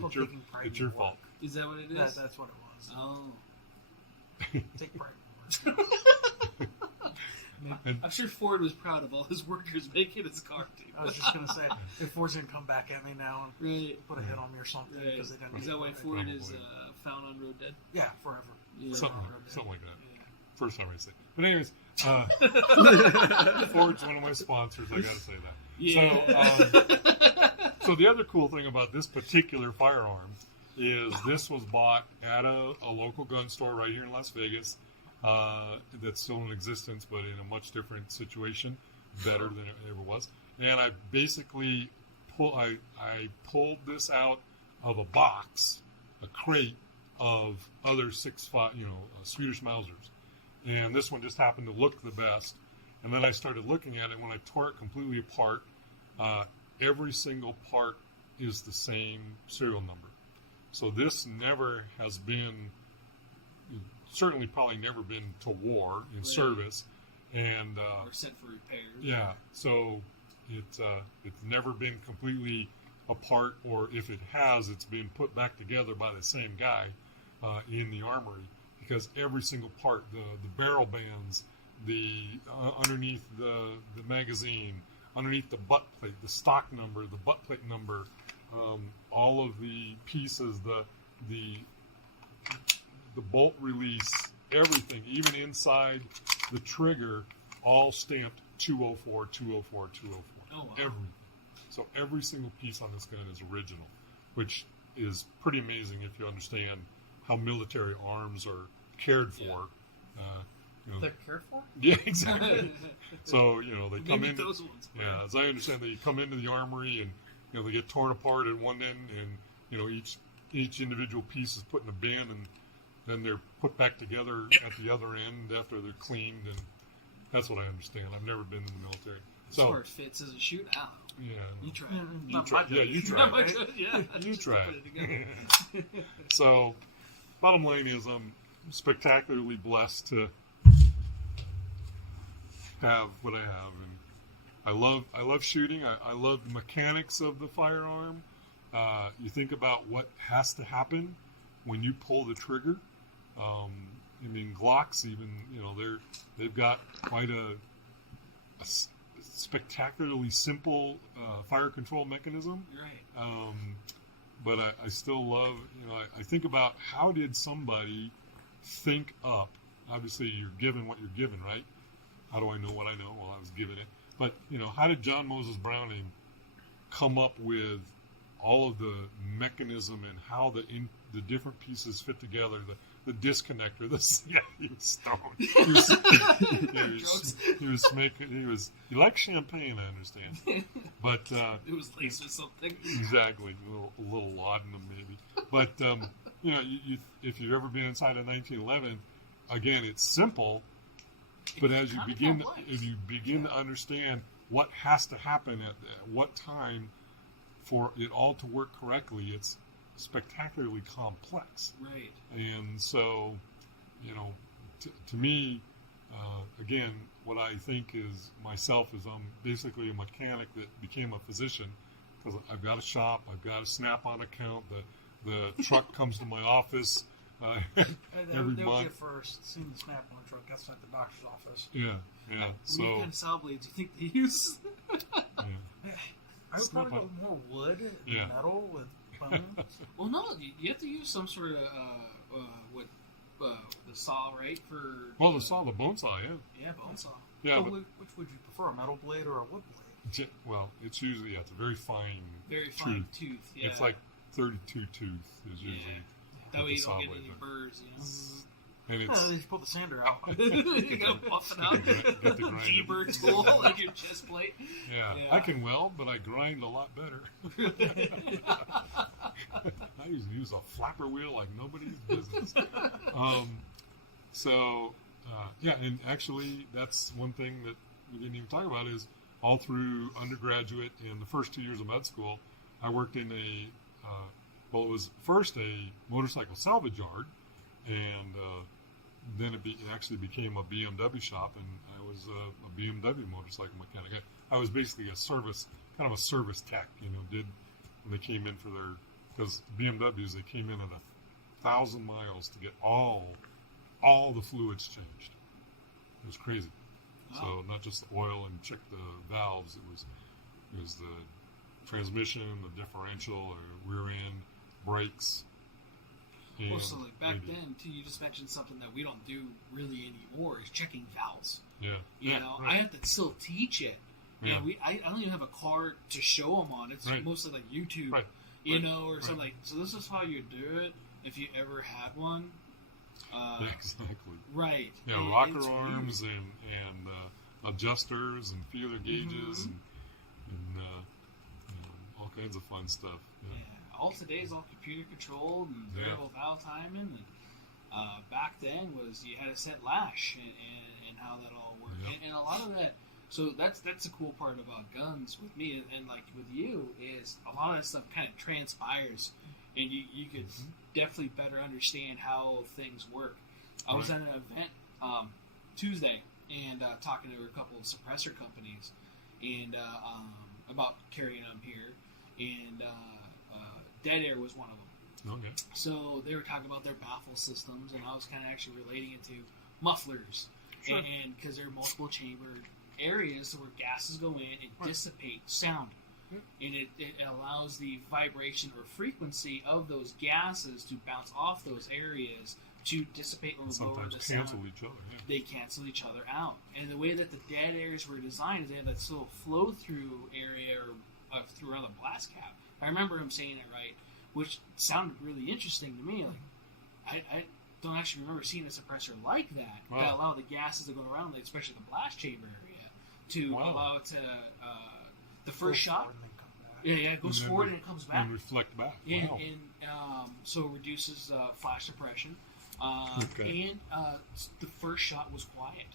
It's your fault. Is that what it is? That's what it was. Oh. Take pride. I'm sure Ford was proud of all his workers making his car too. I was just going to say, if Ford's going to come back at me now and put a hit on me or something because they didn't. Is that why Ford is found on road dead? Yeah, forever. Yeah. Something like that. Yeah. First time I say. But anyways, Ford's one of my sponsors. I got to say that. Yeah. So the other cool thing about this particular firearm is this was bought at a local gun store right here in Las Vegas. That's still in existence, but in a much different situation, better than it ever was. And I basically pulled this out of a box, a crate of other 6.5, Swedish Mausers, and this one just happened to look the best. And then I started looking at it. When I tore it completely apart, every single part is the same serial number. So this never has been. Certainly probably never been to war in service, and or sent for repairs. Yeah, so it's never been completely apart, or if it has, it's been put back together by the same guy in the armory, because every single part, the barrel bands, the underneath the magazine, underneath the butt plate, the stock number, the butt plate number, all of the pieces, the bolt release, everything, even inside the trigger, all stamped 204, 204, 204. Oh, wow. Everything. So every single piece on this gun is original, which is pretty amazing if you understand how military arms are cared for. Yeah. They're cared for? Yeah, exactly. So, they come into those ones. As I understand, they come into the armory and they get torn apart at one end, and each individual piece is put in a bin, and then they're put back together at the other end after they're cleaned, and that's what I understand. I've never been in the military. So where it fits as a shootout. Yeah. You try. You try. Yeah, you try. Right? Yeah. You try. So, bottom line is, I'm spectacularly blessed to have what I have, and I love shooting. I love the mechanics of the firearm. You think about what has to happen when you pull the trigger, I mean, Glocks even, they've got quite a spectacularly simple fire control mechanism. Right. But I still love, I think about how did somebody think up, obviously you're given what you're given, right? How do I know what I know? Well, I was given it. But, how did John Moses Browning come up with all of the mechanism and how the different pieces fit together, the disconnector, he was stoned. He liked champagne, I understand. But, it was laced with something. Exactly. A little laudanum maybe. But, if you've ever been inside a 1911, again, it's simple, but as you begin to understand what has to happen at what time for it all to work correctly, it's spectacularly complex. Right. And so, to me, again, what I think is myself is I'm basically a mechanic that became a physician because I've got a shop, I've got a Snap-on account, the truck comes to my office every That month. was your first. Seeing the Snap-on truck, that's at the doctor's office. Yeah. So, what kind of saw blades do you think they use? Yeah. I would probably go more wood and metal with bone. Well, no, you have to use some sort of the saw, right? The bone saw, yeah. Yeah, bone saw. Yeah, So but which would you prefer, a metal blade or a wood blade? well, it's usually it's a very fine Tooth. Yeah. It's like 32 tooth is usually. That way you saw don't get blade, any but- burrs, And They it's just pull the sander out. You gotta buff it out. Get the grind. G-bird tool like your chest plate. yeah, I can weld, but I grind a lot better. I use a flapper wheel like nobody's business. And actually, that's one thing that we didn't even talk about is all through undergraduate and the first 2 years of med school, I worked in it was first a motorcycle salvage yard, and then it actually became a BMW shop, and I was a BMW motorcycle mechanic. I was basically a service tech, when they came in for because BMWs, they came in at 1,000 miles to get all the fluids changed. It was crazy. Wow. So not just the oil and check the valves, it was the transmission, the differential, or rear end, brakes. Well, so like back then, too, you just mentioned something that we don't do really anymore is checking valves. Yeah. Right. I have to still teach it. Yeah. And I don't even have a card to show them on. It's mostly like YouTube, Right. or something like. So this is how you do it if you ever had one. Yeah, exactly. Right. Yeah, rocker arms and adjusters and feeler gauges and all kinds of fun stuff. Yeah. All today is all computer controlled and variable valve timing. And back then was you had to set lash and how that all worked. Yep. And a lot of that. So that's the cool part about guns with me and like with you is a lot of that stuff kind of transpires, and you could definitely better understand how things work. I was at an event Tuesday and talking to a couple of suppressor companies and about carrying them here, and Dead Air was one of them. Okay. So they were talking about their baffle systems, and I was kind of actually relating it to mufflers, and because they're multiple chambered areas where gases go in and dissipate sound, and it allows the vibration or frequency of those gases to bounce off those areas to dissipate or lower the sound. Cancel each other. Yeah. They cancel each other out, and the way that the dead areas were designed is they had that little flow through area through around the blast cap. I remember him saying it right, which sounded really interesting to me. Like I don't actually remember seeing a suppressor like that allow the gases to go around, especially the blast chamber area, to allow it to the first shot. It goes forward and it comes back and reflect back. And, Wow. and so it reduces flash suppression. And the first shot was quiet.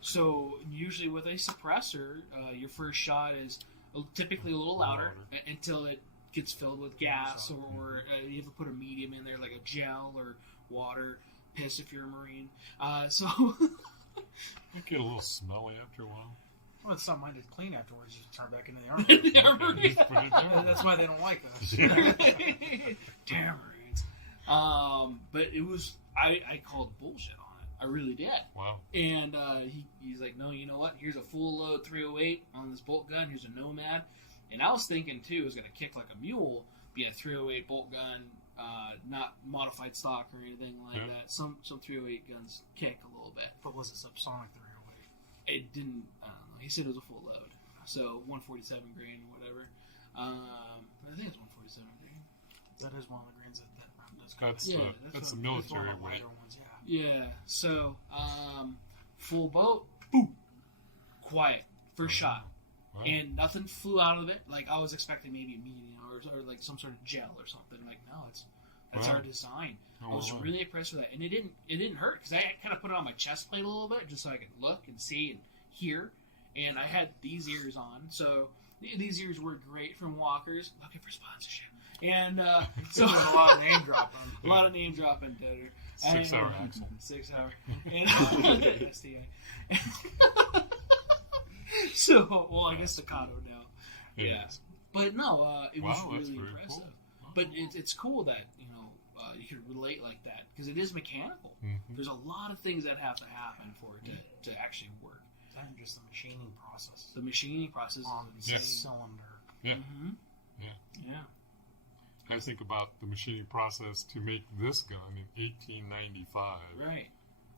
So usually with a suppressor, your first shot is typically a little louder until it gets filled with gas, or you have to put a medium in there like a gel or water, piss if you're a Marine. So You get a little smelly after a while. Well, it's not minded clean afterwards. You turn back into the army. Just put it down. That's why they don't like us. Damn Marines. But it was I called bullshit on it. I really did. Wow. And he's like, no, you know what? Here's a full load 308 on this bolt gun. Here's a Nomad. And I was thinking too, it was gonna kick like a mule, be a 308 bolt gun, not modified stock or anything like that. Some 308 guns kick a little bit. But was it subsonic 308? It didn't. I don't know. He said it was a full load, so 147 grain or whatever. I think it's 147 grain. That is one of the grains that does go. That's the military one of the weight. lighter ones, Yeah. So full boat, boom, quiet, first shot. Wow. And nothing flew out of it. Like I was expecting maybe a meteor or like some sort of gel or something. Like no, that's our design. I was really impressed with that, and it didn't hurt because I kind of put it on my chest plate a little bit just so I could look and see and hear. And I had these ears on, so these ears were great from Walkers. Looking for sponsorship, and so a lot of name dropping. A lot of name dropping, Dutter. 6 hour axle. 6 hour. And STA. So, well, I guess Staccato now. Yeah. But no, it was really impressive. Cool. But it's cool that, you could relate like that because it is mechanical. Mm-hmm. There's a lot of things that have to happen for it to actually work. It's not just the machining process. The machining process on is the insane. cylinder. Yeah. Mm-hmm. Yeah. I think about the machining process to make this gun in 1895. Right.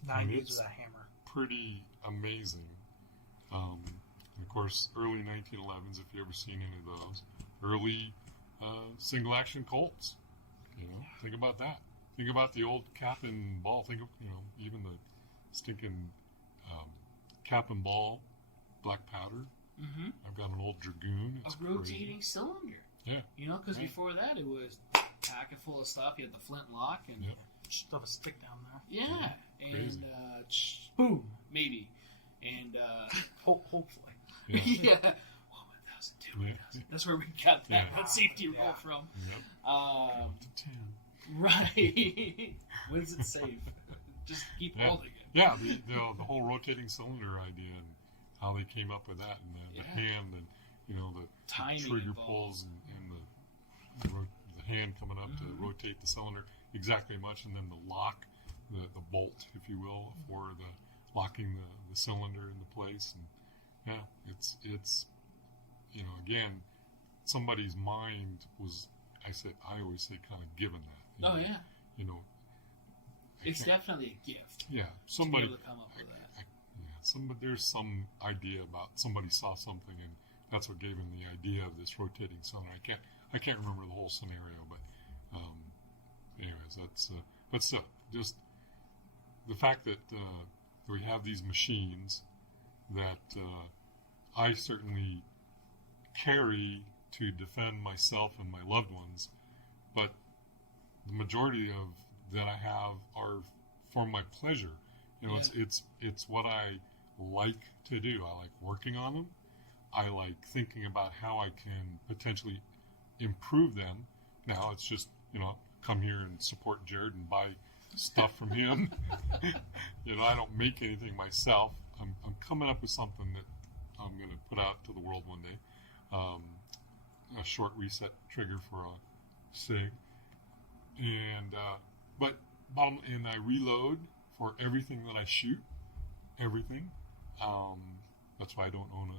90s with a hammer. Pretty amazing. Of course, early 1911s, if you ever seen any of those. Early single-action Colts. Think about that. Think about the old cap and ball. Think of, even the stinking cap and ball black powder. Mm-hmm. I've got an old Dragoon. It's a rotating crazy. cylinder. Yeah. Because before that it was packet full of stuff. You had the flint lock and stuff a stick down there. yeah, Crazy. and boom, maybe, and Hopefully. Yeah. yeah. 1,000. That's where we got that safety roll from. Yep. 10. Right. When is it safe? Just keep holding it. Yeah, the whole rotating cylinder idea and how they came up with that and the hand and the timing trigger involved. pulls and the hand coming up to rotate the cylinder exactly much, and then the lock, the bolt, if you will, for the locking the cylinder into place. And it's again, somebody's mind was, I always say, kind of given that. It's definitely a gift. Yeah, somebody to be able to come up with that. there's some idea about somebody saw something, and that's what gave him the idea of this rotating cylinder. I can't remember the whole scenario, but anyways, that's but still, just the fact that we have these machines that I certainly carry to defend myself and my loved ones, but the majority of that I have are for my pleasure. It's what I like to do. I like working on them. I like thinking about how I can potentially improve them. Now it's just, come here and support Jared and buy stuff from him. I don't make anything myself. I'm coming up with something that I'm going to put out to the world one day. A short reset trigger for a SIG. And, and I reload for everything that I shoot. Everything. That's why I don't own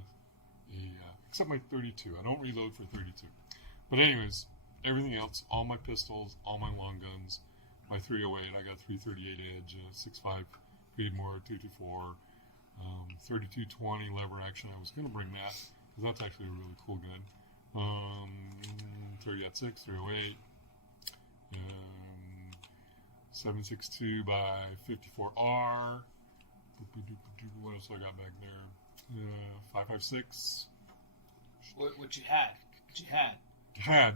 except my 32. I don't reload for 32. But anyways, everything else, all my pistols, all my long guns, my 308, I got 338 Edge, 6.5 Creedmoor, 224, 3220 lever action. I was going to bring that, because that's actually a really cool gun. 30-06, 308, 7.62 by 54R. What else I got back there? 5.56. What you had?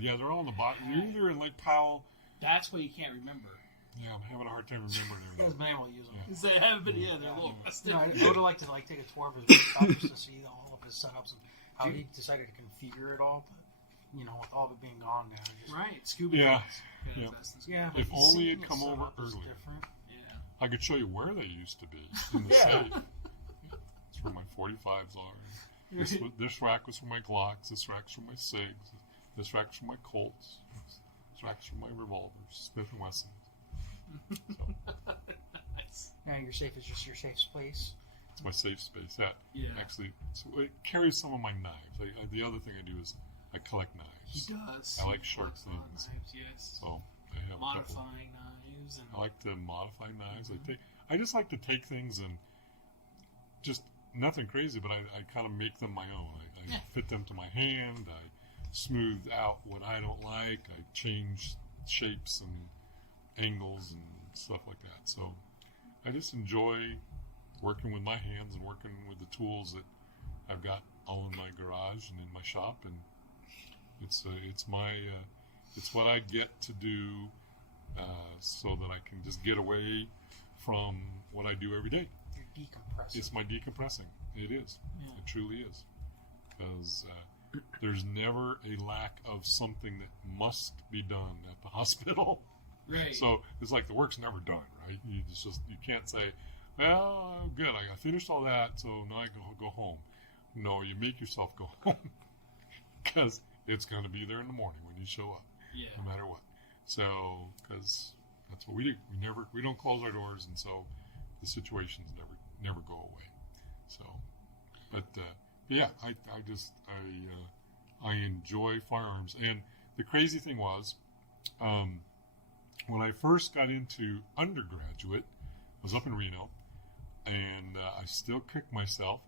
Yeah, they're all in the box. You're either in Lake Powell. That's what you can't remember. Yeah, I'm having a hard time remembering You guys everything. been able to use them. They haven't been. Yeah, they're a little. I would have liked to take a tour of his workshop just to see all of his setups and how he decided to configure it all. But with all of it being gone now, Right, scuba. Yeah. Guns. Yeah. If but only seeing it'd the come over setup is earlier. different. Yeah. I could show you where they used to be in the Yeah. safe. That's where my 45s are. This rack was for my Glocks. This rack's for my SIGs. This rack's for my Colts. This rack's for my revolvers, Smith & Wessons. So Nice. Now your safe is just your safe space. it's my safe space. That Yeah. actually, it carries some of my knives. The other thing I do is I collect He knives. does. I like He sharp collects a lot of things. Knives, yes. So I have a couple. Modifying knives and I like to modify knives. I just like to take things and just nothing crazy, but I kind of make them my own. I Yeah. fit them to my hand. I smooth out what I don't like. I change shapes and angles and stuff like that. So I just enjoy working with my hands and working with the tools that I've got all in my garage and in my shop, and it's what I get to do so that I can just get away from what I do every day. You're decompressing. It's my decompressing. It is. Yeah. It truly is. Because there's never a lack of something that must be done at the hospital. right. So it's like the work's never done, right? You can't say, well, good, I finished all that, so now I can go home. No, you make yourself go home because it's going to be there in the morning when you show up, yeah. no matter what. So, because that's what we do. We don't close our doors, and so the situations never go away. So, but yeah, I enjoy firearms. And the crazy thing was, when I first got into undergraduate, I was up in Reno, and I still kick myself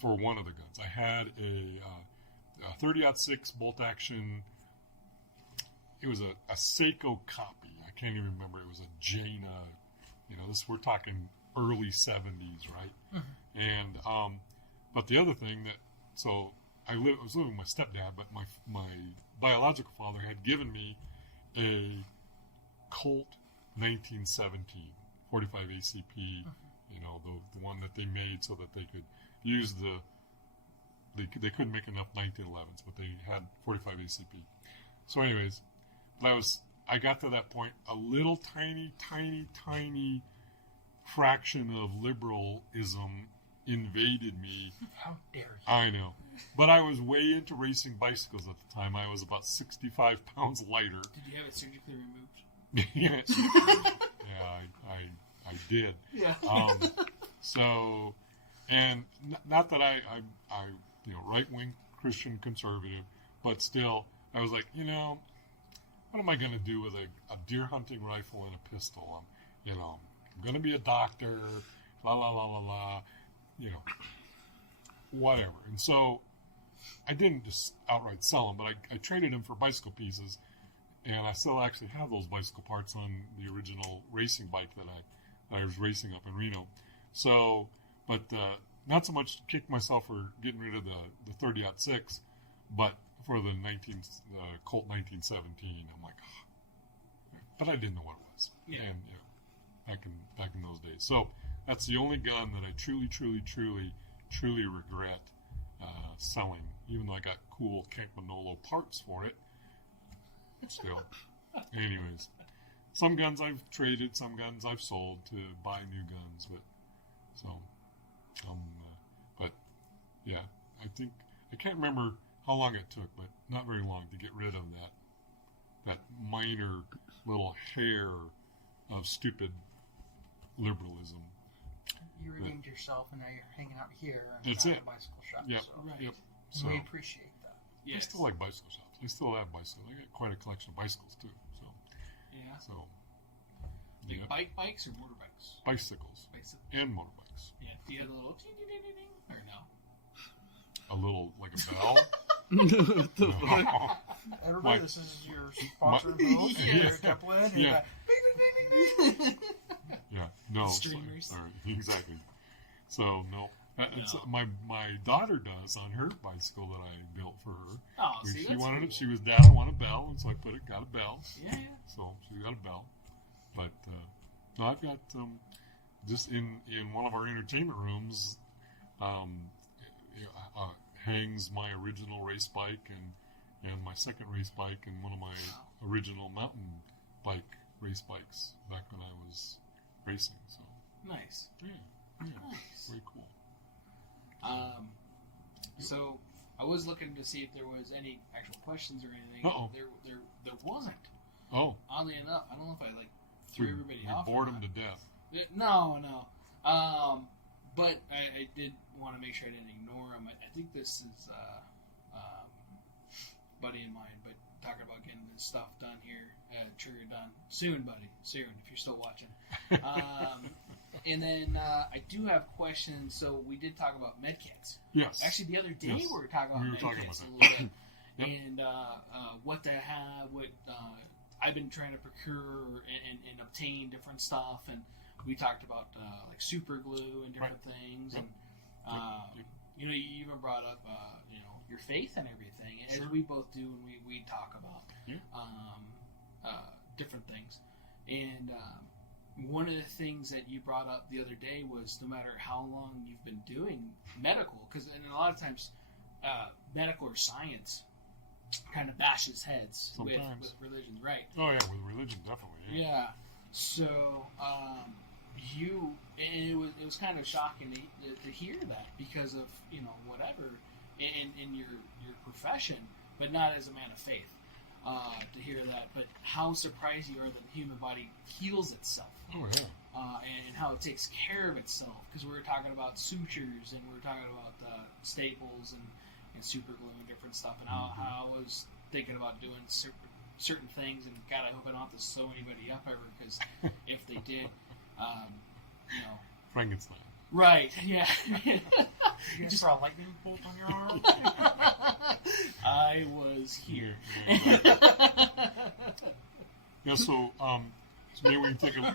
for one of the guns. I had a 30-06 bolt action. It was a Seiko copy. I can't even remember. It was a Jaina. We're talking early 70s, right? Mm-hmm. And but the other thing so I was living with my stepdad, but my biological father had given me a Colt 1917 45 ACP. Mm-hmm. The one that they made so that they could use they couldn't make enough 1911s, but they had 45 ACP. So, anyways, I got to that point. A little tiny fraction of liberalism invaded me. How dare you? I know, but I was way into racing bicycles at the time. I was about 65 pounds lighter. Did you have it surgically removed? yeah, I did. Yeah. So, and not that I right-wing Christian conservative, but still, I was like, what am I going to do with a deer hunting rifle and a pistol? I'm going to be a doctor, la la la la la, whatever. And so, I didn't just outright sell them, but I traded them for bicycle pieces, and I still actually have those bicycle parts on the original racing bike that I was racing up in Reno. So, but not so much kick myself for getting rid of the 30-06, but for the Colt 1917, I'm like, but I didn't know what it was. Yeah. And back in those days. So that's the only gun that I truly regret selling, even though I got cool Campagnolo parts for it. Still, anyways, some guns I've traded, some guns I've sold to buy new guns, but yeah, I can't remember how long it took, but not very long to get rid of that minor little hair of stupid liberalism. You redeemed yourself, and now you're hanging out here and That's not it. at a bicycle shop. Yep. So Right. Yep. So we appreciate that. I Yes. still like bicycle shops. I still have bicycles. I got quite a collection of bicycles too. Yeah. So Like yeah, bikes or motorbikes? bicycles Bikes. and motorbikes. Yeah. Do you have a little ding-ding-ding-ding or no? A little like a bell. Everybody, My- this is your sponsor of the host, Yes. Kaplan. Yeah. Yeah, no, Streamers. sorry, exactly. So no, it's, No. my daughter does on her bicycle that I built for her. Oh, see, She that's wanted cool. it. She was, Dad, I want a bell, and so I got a bell. Yeah. So she got a bell. But no, I've got just in one of our entertainment rooms hangs my original race bike and my second race bike and one of my original mountain bike race bikes back when I was racing. So Nice. yeah, Nice. very cool. So I was looking to see if there was any actual questions or anything. Uh-oh. There wasn't. Oh, Oddly enough, I don't know if I threw everybody We off. bored them to death. No. But I did want to make sure I didn't ignore him. I think this is buddy of mine, but talking about getting this stuff done here. Sure you're done. Soon, buddy. Soon, if you're still watching. And then I do have questions. So we did talk about medkits. Yes. Actually, the other day Yes. we were talking about medkits a little bit. Yep. And what to have, what I've been trying to procure and obtain different stuff. And we talked about like super glue and different things. Yep. And you know, you even brought up you know, your faith and everything, as Sure. we both do, and we talk about Yeah. different things. And one of the things that you brought up the other day was no matter how long you've been doing medical, because a lot of times medical or science kind of bashes heads with Sometimes. religion, right? Oh yeah, with religion definitely. Yeah. So it was kind of shocking to hear that because of, you know, whatever in your profession, but not as a man of faith. To hear that, but how surprised you are that the human body heals itself. Oh yeah. And how it takes care of itself, because we were talking about sutures and we were talking about staples and super glue and different stuff, and how I was thinking about doing certain things, and God, I hope I don't have to sew anybody up ever, because if they did, you know. Frankenstein. Right, yeah. You just throw a lightning bolt on your arm. I was here. Yeah, so maybe we can take a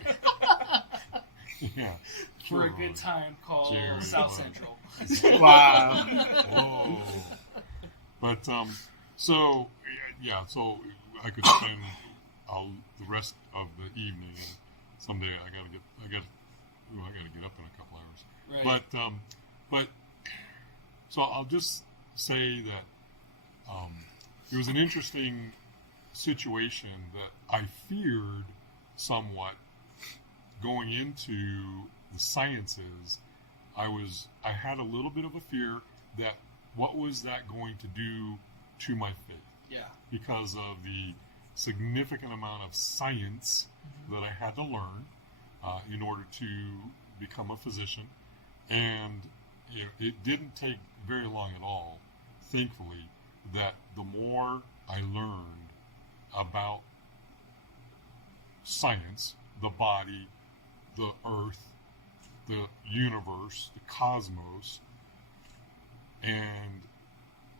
yeah. For a good time called Jerry, South wow. Central. Wow. Whoa. But so yeah, so I could spend the rest of the evening. And someday I gotta get up in a couple hours. Right. But so I'll just say that it was an interesting situation that I feared somewhat going into the sciences. I had a little bit of a fear that what was that going to do to my faith, Yeah. because of the significant amount of science that I had to learn in order to become a physician. And it didn't take very long at all, thankfully, that the more I learned about science, the body, the earth, the universe, the cosmos, and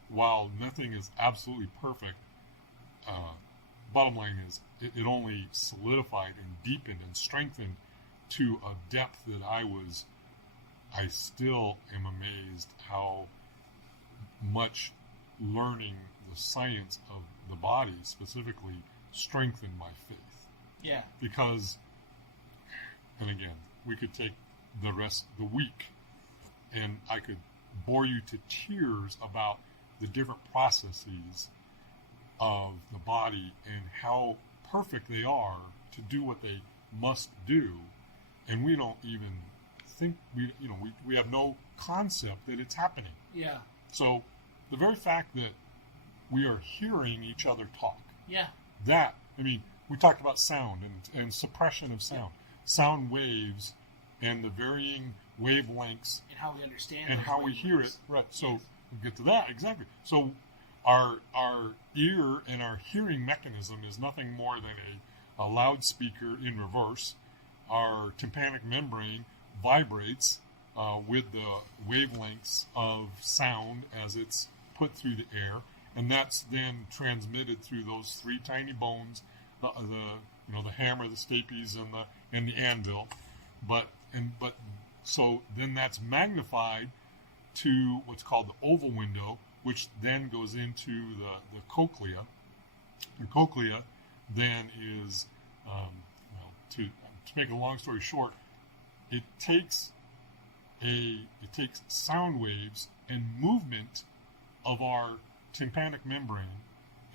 while nothing is absolutely perfect, bottom line is it only solidified and deepened and strengthened to a depth that I still am amazed how much learning the science of the body specifically strengthened my faith. Yeah. Because, and again, we could take the rest of the week and I could bore you to tears about the different processes of the body and how perfect they are to do what they must do, and we don't even think we have no concept that it's happening. Yeah. So the very fact that we are hearing each other talk, Yeah. that, I mean, we talked about sound and suppression of sound, sound waves and the varying wavelengths And how we understand and those how we hear it. wavelengths. Right. So we'll get to that. Exactly. So our ear and our hearing mechanism is nothing more than a loudspeaker in reverse. Our tympanic membrane vibrates with the wavelengths of sound as it's put through the air, and that's then transmitted through those three tiny bones, the hammer, the stapes, and the anvil. But so then that's magnified to what's called the oval window, which then goes into the cochlea. The cochlea then is, to make a long story short, it takes sound waves and movement of our tympanic membrane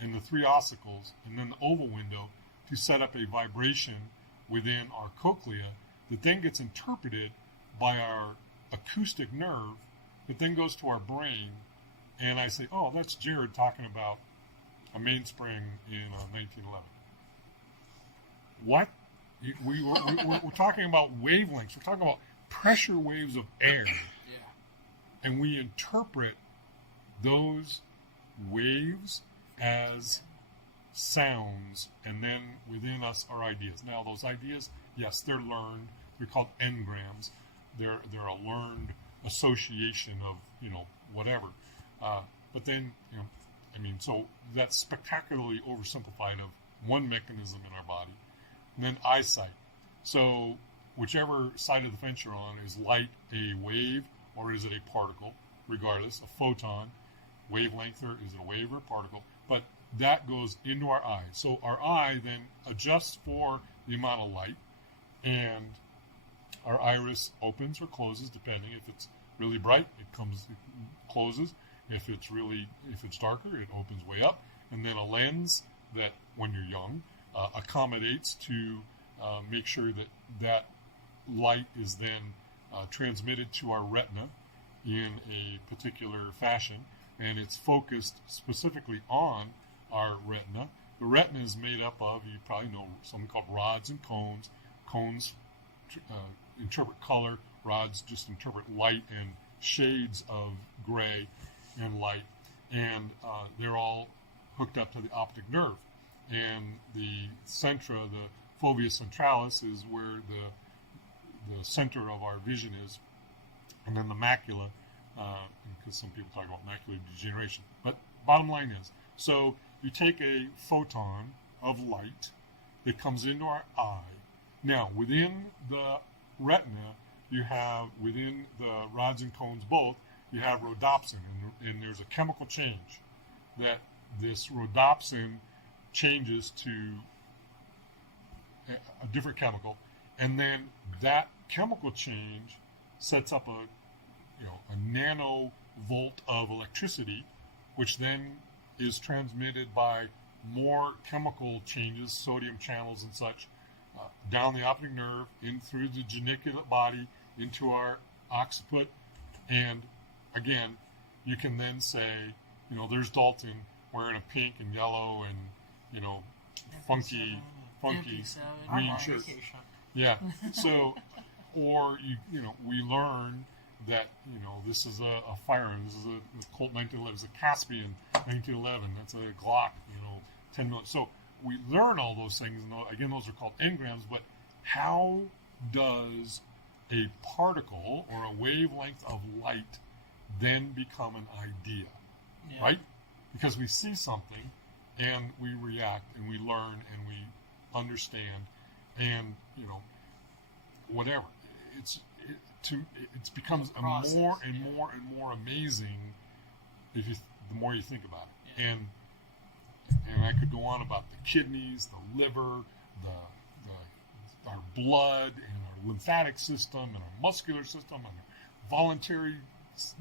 and the three ossicles and then the oval window to set up a vibration within our cochlea that then gets interpreted by our acoustic nerve that then goes to our brain, and I say, oh, that's Jared talking about a mainspring in 1911. What? We're talking about wavelengths. We're talking about pressure waves of air. Yeah. And we interpret those waves as sounds, and then within us are ideas. Now, those ideas, yes, they're learned. They're called engrams. They're a learned association of, whatever. But then, so that's spectacularly oversimplified of one mechanism in our body. And then eyesight. So whichever side of the fence you're on, is light a wave or is it a particle? Regardless, a photon, wavelength, or is it a wave or a particle? But that goes into our eye. So our eye then adjusts for the amount of light, and our iris opens or closes depending. If it's really bright, it closes. If it's darker, it opens way up. And then a lens that, when you're young, accommodates to make sure that light is then transmitted to our retina in a particular fashion, and it's focused specifically on our retina. The retina is made up of, you probably know, something called rods and cones. Cones interpret color, rods just interpret light and shades of gray and light, and they're all hooked up to the optic nerve. And the centra, the fovea centralis, is where the center of our vision is, and then the macula, because some people talk about macular degeneration. But bottom line is, so you take a photon of light that comes into our eye. Now, within the retina, you have, within the rods and cones both, you have rhodopsin, and there's a chemical change that this rhodopsin changes to a different chemical, and then that chemical change sets up a nanovolt of electricity, which then is transmitted by more chemical changes, sodium channels and such, down the optic nerve, in through the geniculate body, into our occiput, and again, you can then say, there's Dalton wearing a pink and yellow and, funky green shirt. Yeah. So, or we learn that this is a firearm. This is a Colt 1911. It's a Caspian 1911. That's a Glock. 10 millimeter. So we learn all those things. And again, those are called engrams. But how does a particle or a wavelength of light then become an idea? Yeah. Right? Because we see something and we react and we learn and we understand and whatever. It becomes more and more amazing the more you think about it. Yeah. And I could go on about the kidneys, the liver, our blood and our lymphatic system and our muscular system and our voluntary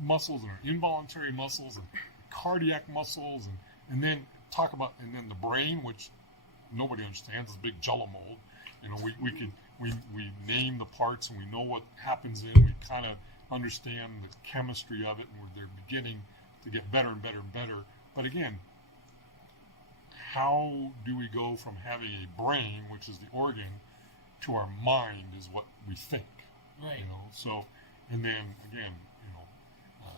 muscles and our involuntary muscles and cardiac muscles and then talk about the brain, which nobody understands. It's a big jello mold. We name the parts and we know what happens in. We kind of understand the chemistry of it, and they're beginning to get better and better and better. But again, how do we go from having a brain, which is the organ, to our mind is what we think, right? So, and then again,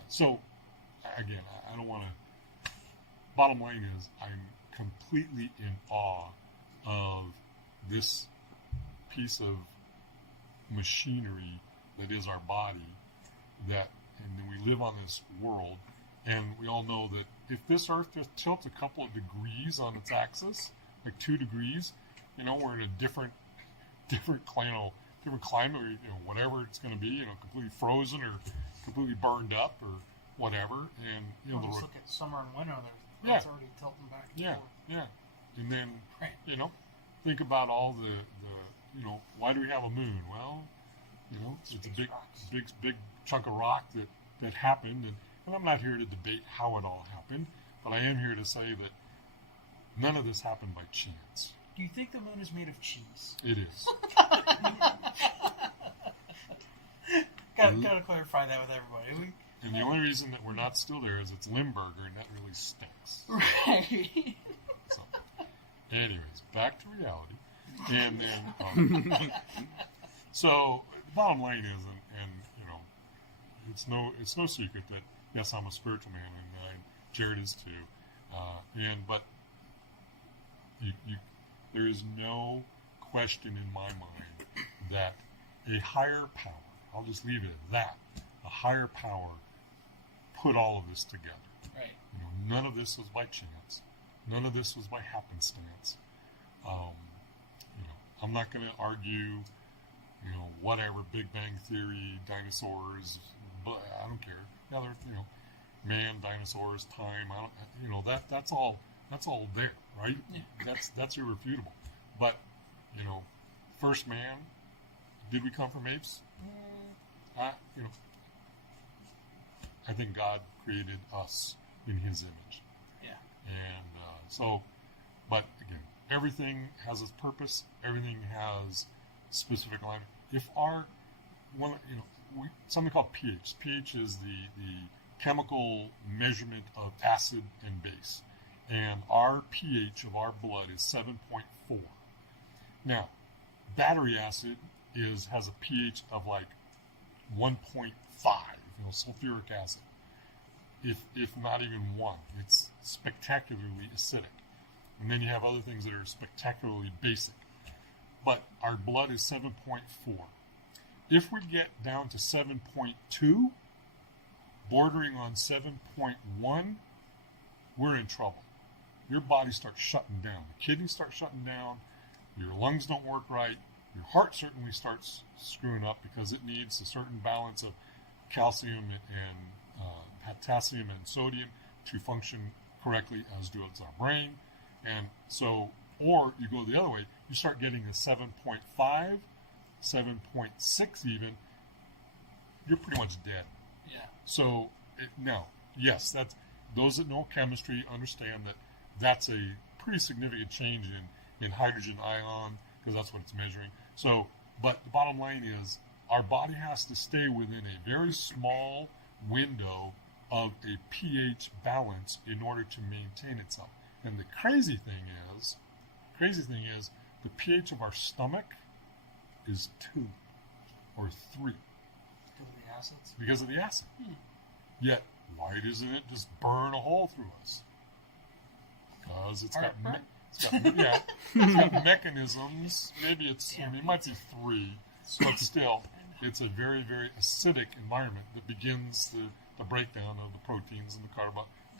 so again, I don't want to. Bottom line is, I'm completely in awe of this piece of machinery that is our body. And then we live on this world, and we all know that if this Earth just tilts a couple of degrees on its axis, like 2 degrees, we're in a different climate, or whatever it's going to be, completely frozen or completely burned up or whatever. And just look at summer and winter. It's already tilting back. Yeah. And then think about all the why do we have a moon? Well, it's a big chunk of rock that happened, and I'm not here to debate how it all happened, but I am here to say that none of this happened by chance. Do you think the moon is made of cheese? It is. Gotta clarify that with everybody. And the only reason that we're not still there is it's Limburger, and that really stinks. Right. So, anyways, back to reality. And then, so the bottom line is, and it's no secret that yes, I'm a spiritual man, and Jared is too. But there is no question in my mind that a higher power, I'll just leave it at that, a higher power put all of this together. Right. None of this was by chance. None of this was by happenstance. I'm not going to argue, whatever, Big Bang Theory, dinosaurs, but I don't care. Yeah, man, dinosaurs, time, that's all there, right? Yeah. That's irrefutable. But, first man, did we come from apes? I think God created us in His image. Yeah. And but again, everything has its purpose. Everything has specific alignment. If something called pH. pH is the chemical measurement of acid and base, and our pH of our blood is 7.4. Now, battery acid has a pH of like 1.5. Sulfuric acid. If not even 1, it's spectacularly acidic. And then you have other things that are spectacularly basic. But our blood is 7.4. If we get down to 7.2, bordering on 7.1, we're in trouble. Your body starts shutting down. The kidneys start shutting down. Your lungs don't work right. Your heart certainly starts screwing up because it needs a certain balance of calcium and potassium and sodium to function correctly, as does our brain. And so, or you go the other way, you start getting a 7.5, 7.6 even, you're pretty much dead. Yeah. So, yes, those that know chemistry understand that that's a pretty significant change in hydrogen ion, because that's what it's measuring. So, but the bottom line is, our body has to stay within a very small window of a pH balance in order to maintain itself. And the crazy thing is, the pH of our stomach is 2 or 3. Because of the acids? Because of the acid. Yet, why doesn't it just burn a hole through us? Because it's got mechanisms. Maybe it might be 3, but still, it's a very, very acidic environment that begins the breakdown of the proteins and the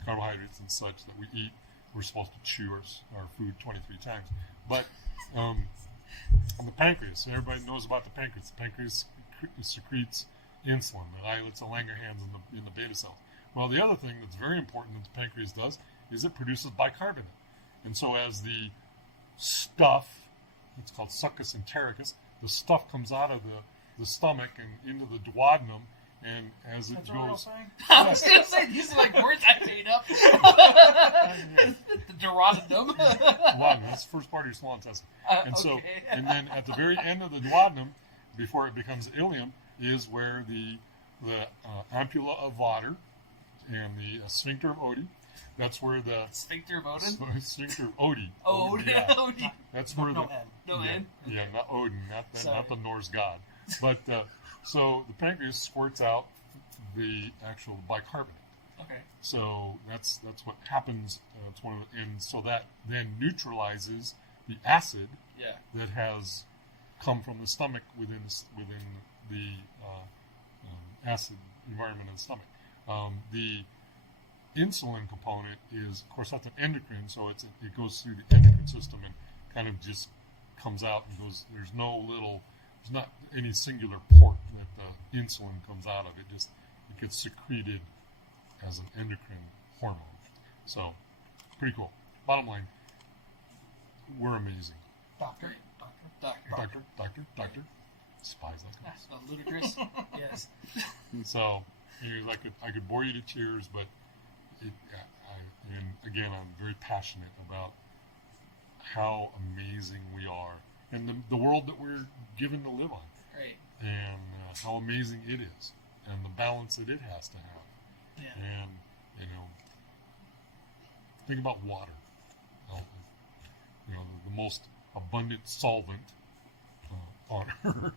carbohydrates and such that we eat. We're supposed to chew our food 23 times. But on the pancreas, everybody knows about the pancreas. The pancreas secretes insulin. The islets and Langerhans in the beta cells. Well, the other thing that's very important that the pancreas does is it produces bicarbonate. And so as the stuff, it's called succus entericus, the stuff comes out of the stomach and into the duodenum, and as it goes... I was going to say, these are like words I made up. The duodenum. Duodenum, that's the first part of your small intestine. So, and then at the very end of the duodenum, before it becomes ileum, is where the ampulla of Vater and the sphincter of Oddi. That's where the sphincter of Odin. Sphincter of Oddi. Oh, Odin. Yeah. Odin. That's where No N. Yeah, not Odin, not the Norse god. But so the pancreas squirts out the actual bicarbonate. Okay. So that's what happens. And so that then neutralizes the acid that has come from the stomach within the acid environment of the stomach. The insulin component is, of course, that's an endocrine, so it goes through the endocrine system and kind of just comes out and goes. There's not any singular port that the insulin comes out of. It gets secreted as an endocrine hormone. So, pretty cool. Bottom line, we're amazing. Doctor. Spies like us. Ludicrous. Yes. So, I could bore you to tears, but and again, I'm very passionate about how amazing we are and the world that we're given to live on. Right. And how amazing it is, and the balance that it has to have. Yeah. And think about water. The most abundant solvent on her.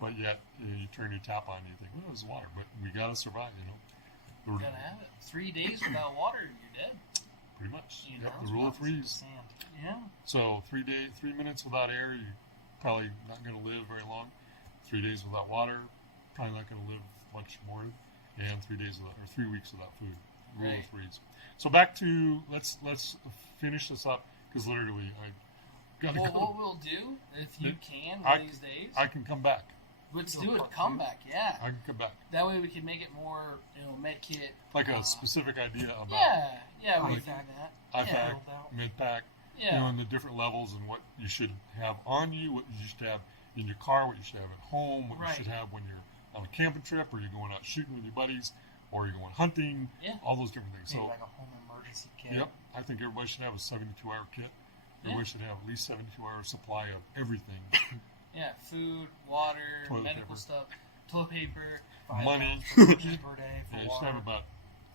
But yet, you turn your tap on and you think, well, there's water, but we got to survive, You're going to have it. 3 days without water, you're dead. Pretty much. You Yep, know, the rule of threes. Sand. Yeah. So 3 minutes without air, you're probably not going to live very long. 3 days without water, probably not going to live much more. And 3 weeks without food. Rule Right. of threes. So back to let's finish this up because literally I gotta Well, go. what we'll do, if you can, one I- of these days, I can come back. let's do do a it. part Come two. back, yeah. I can come back. That way we can make it more, med kit. Like a specific idea about Yeah, we Like- can do that. IFAC, Yeah. mid-pack, Yeah. and the different levels and what you should have on you, what you should have in your car, what you should have at home, what Right. you should have when you're on a camping trip or you're going out shooting with your buddies or you're going hunting, Yeah. all those different things. Maybe So, like a home emergency kit. yep, I think everybody should have a 72-hour kit. Everybody should have at least 72-hour supply of everything. Yeah, food, water, Toilet medical paper. stuff, toilet paper. 5 Money. pounds per purchase per day for Yeah, you should water. have about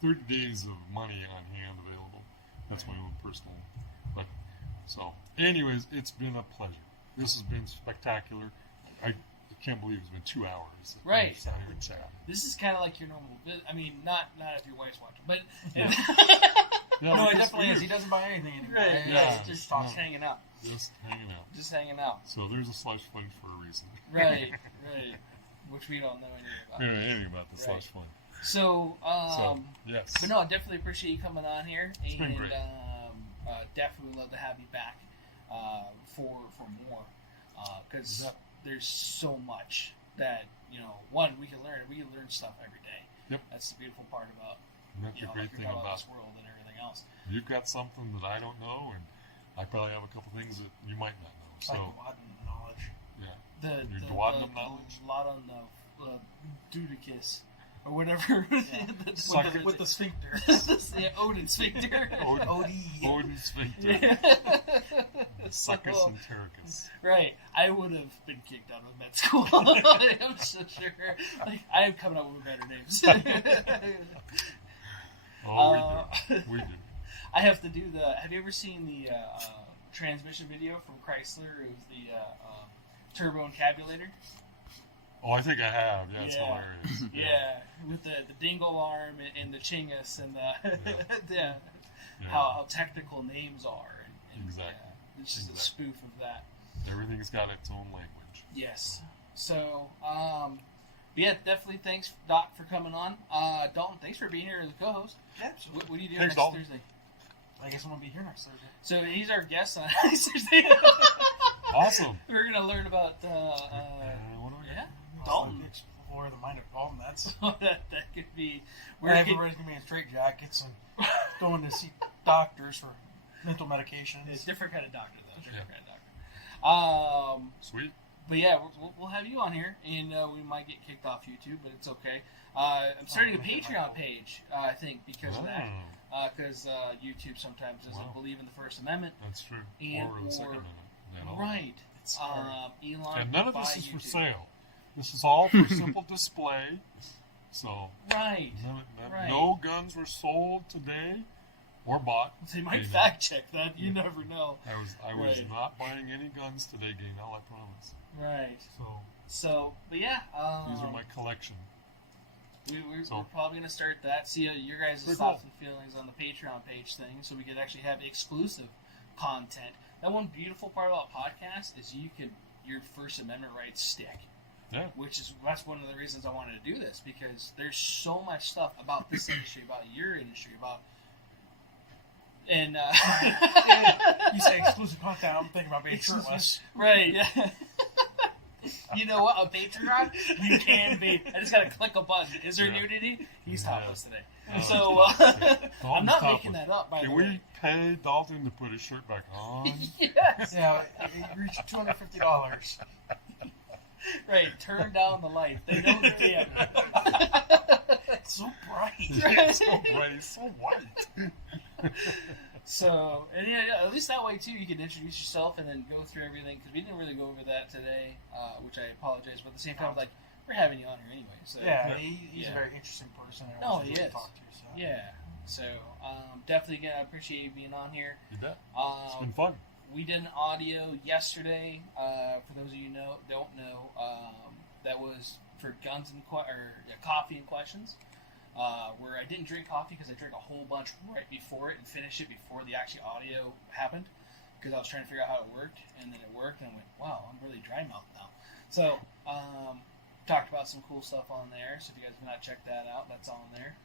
30 days of money on hand available. That's my own personal. But so, anyways, it's been a pleasure. This has been spectacular. I can't believe it's been 2 hours. Right. It's not even chat. This is kind of like your normal. I mean, not if your wife's watching, but Yeah. Yeah, No, like it this definitely is. weird. He doesn't buy anything anymore. right, Yeah. just Yeah. hanging out, Just hanging out. just hanging out. So there's a slush fund for a reason. Right, which we don't know anything about. Anything about the Right. slush fund. So, So yes. but no, I definitely appreciate you coming on here, It's been and great. definitely would love to have you back for more because Yep. there's so much that one we can learn. We can learn stuff every day. Yep. That's the beautiful part about And that's the like great you're thing talking about this world and everything else. you've got something that I don't know, and I probably have a couple things that you might not know. It's like So Latin knowledge. yeah, The Your the duodenum knowledge? lot on the dudicus or whatever. Suck With the sphincter. Yeah, Odin sphincter. Odin. OD. Odin sphincter, Yeah. succus So- entericus. Right, I would have been kicked out of med school. I'm so sure. Like, I am coming up with better names. Oh, we do. I have to do the. Have you ever seen the transmission video from Chrysler? It was the turbo encabulator. Oh, I think I have. Yeah, it's Yeah. hilarious. Yeah, with the dingle arm and the chingus and the yeah, Yeah. how technical names are. And Exactly. yeah, it's just a spoof of that. Everything's got its own language. Yes. So, but yeah, definitely thanks, Doc, for coming on. Dalton, thanks for being here as a co-host. Absolutely. What are you doing Thanks, next Dalton. Thursday? I guess I'm going to be here next Thursday. So he's our guest on next Thursday. Awesome. We're going to learn about, What do I yeah, got? Dalton. Explore the mind of Dalton. That's that could be... where everybody's going to be in straitjackets and going to see doctors for mental medication. It's a different kind of doctor, though. Different Yeah. kind of doctor. Sweet. But yeah, we'll have you on here, and we might get kicked off YouTube, but it's okay. I'm starting a Patreon page, I think, because of that. Because YouTube sometimes doesn't Wow. believe in the First Amendment. That's true. And- or the Second or- Amendment. at all. Right. It's hard. Elon. And none of this by is for YouTube. sale. This is all for simple display. So Right. Right. no guns were sold today or bought. They might Maybe. fact check that. You never know. I was Right. not buying any guns today, Gainell, I promise. Right. So So, but yeah. these are my collection. We're So- probably going to start that. See your guys' Pretty thoughts cool. and feelings on the Patreon page thing, so we could actually have exclusive content. That one beautiful part about podcasts is your First Amendment rights stick. Yeah. That's one of the reasons I wanted to do this, because there's so much stuff about this industry, about your industry, about and You say exclusive content, I'm thinking about being shirtless. right. Yeah. You know what? A Patreon, you can be. I just gotta click a button. Is there Yeah. nudity? He's Yeah. topless today. Oh. So I'm not Dalton's making that up. By Can the we way. pay Dalton to put his shirt back on? Yes. Yeah, it reached $250. Right. Turn down the light. They know the can. It's so bright. It's so bright, it's so white. So, and yeah, at least that way too, you can introduce yourself and then go through everything, because we didn't really go over that today, which I apologize. But at the same time, like, we're having you on here anyway. So Yeah, he's Yeah. a very interesting person. and No, always he easy to is. talk to, so. yeah. So definitely, again, I appreciate you being on here. You bet. It's been fun. we did an audio yesterday. For those of you don't know, that was for guns and coffee and questions. Where I didn't drink coffee because I drank a whole bunch right before it and finished it before the actual audio happened, because I was trying to figure out how it worked, and then it worked, and I went, wow, I'm really dry mouth now. So, talked about some cool stuff on there, so if you guys have not checked that out, that's on there.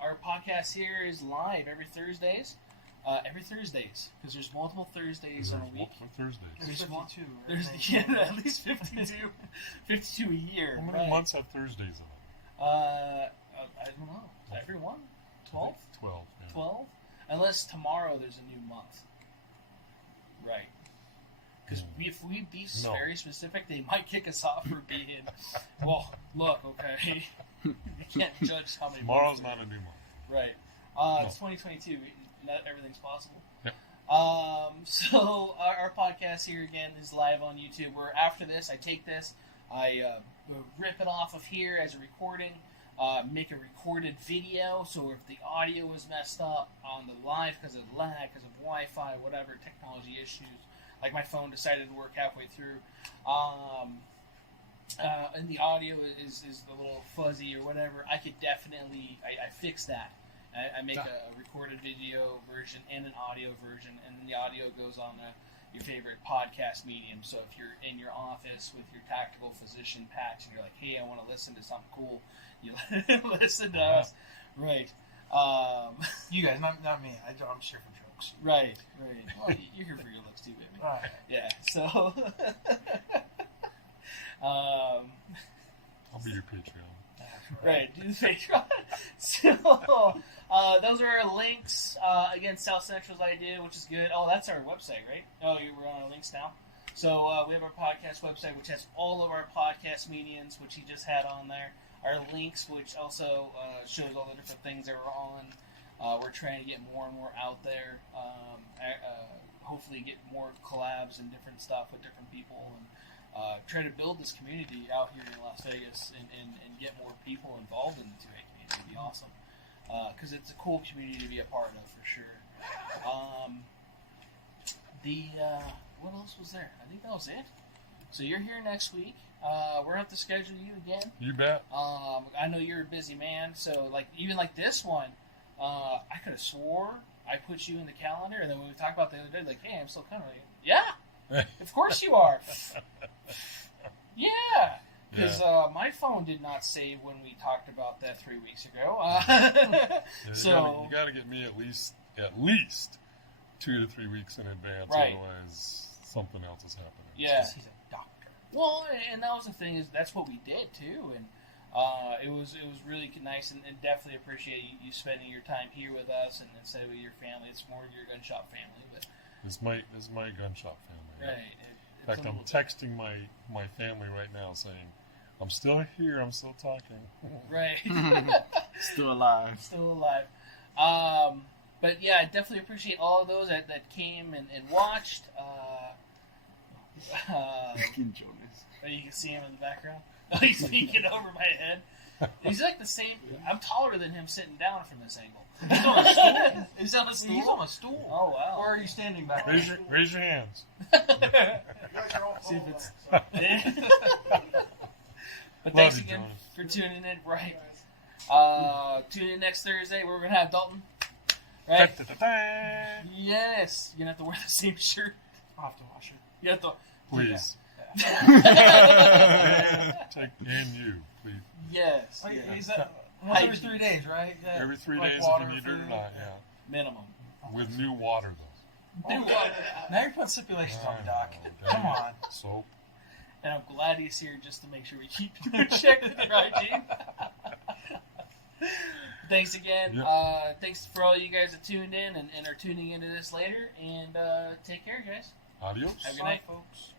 Our podcast here is live every Thursdays, because there's multiple Thursdays on a week. Thursdays. There's at least 52 a year. How many months have Thursdays in it? I don't know. Every one? 12? 12. Yeah. 12? Unless tomorrow there's a new month. Right. Because if we be very specific, they might kick us off for being, well, look, okay, you can't judge how many. Tomorrow's not a new month. Right. It's 2022. Not everything's possible. Yep. So our podcast here again is live on YouTube. Where after this, I take this, I rip it off of here as a recording, make a recorded video. So if the audio is messed up on the live because of lag, because of Wi-Fi, whatever technology issues, like my phone decided to work halfway through, and the audio is a little fuzzy or whatever, I could definitely I fix that. I make a recorded video version and an audio version, and then the audio goes on your favorite podcast medium. So if you're in your office with your tactical physician patch and you're like, hey, I want to listen to something cool, you listen to us. Right. You guys, not me. I'm just here for jokes. Right. Well, you're here for your looks too, baby. All right. Yeah, so... I'll be your Patreon. Right, do the Patreon. So, those are our links. Again, South Central's idea, which is good. Oh, that's our website, right? Oh, we're on our links now. So, we have our podcast website, which has all of our podcast mediums, which he just had on there. Our links, which also shows all the different things that we're on. We're trying to get more and more out there. Hopefully get more collabs and different stuff with different people, and try to build this community out here in Las Vegas and get more people involved in the 2A community. It'd be awesome. Because it's a cool community to be a part of, for sure. What else was there? I think that was it. So you're here next week. We're going to have to schedule you again. You bet. I know you're a busy man, so even like this one, I could have swore I put you in the calendar, and then when we talked about the other day, like, hey, I'm still coming. Yeah, of course you are. Yeah, because my phone did not save when we talked about that 3 weeks ago. So you got to get me at least 2 to 3 weeks in advance, right. Otherwise something else is happening. Yeah, He's a doctor. well, and that was the thing, is that's what we did too, and it was really nice, and definitely appreciate you spending your time here with us and instead with your family. It's more your gun shop family, but This is my gun shop family. right. In fact, I'm texting my family right now saying, I'm still here, I'm still talking. Right. Still alive. Still alive. But yeah, I definitely appreciate all of those that came and watched. Jonas. You can see him in the background. He's peeking over my head. He's like the same. I'm taller than him sitting down from this angle. He's on a stool. He's on a stool. He's on a stool. Oh wow. Or are you standing back? Raise your hands. See if it's. But Love thanks you, again Jonas. for tuning in. Right. Tune in next Thursday. We're gonna have Dalton. Right. Da-da-da-da. Yes. You're gonna have to wear the same shirt. I'll have to wash it. You have to. Please. Take and you, please. Yes. Wait, Yeah. is that Hygiene. every 3 days, right? Yeah. Every 3 Like days water, if you need it or food. not, yeah. Minimum. With new water though. New water. Now you're putting stipulations on me, Doc. Oh, Come on. Soap. And I'm glad he's here just to make sure we keep check with your hygiene. Thanks again. Yep. Thanks for all you guys that tuned in and are tuning into this later. And take care, guys. Adios. Have a good night, folks.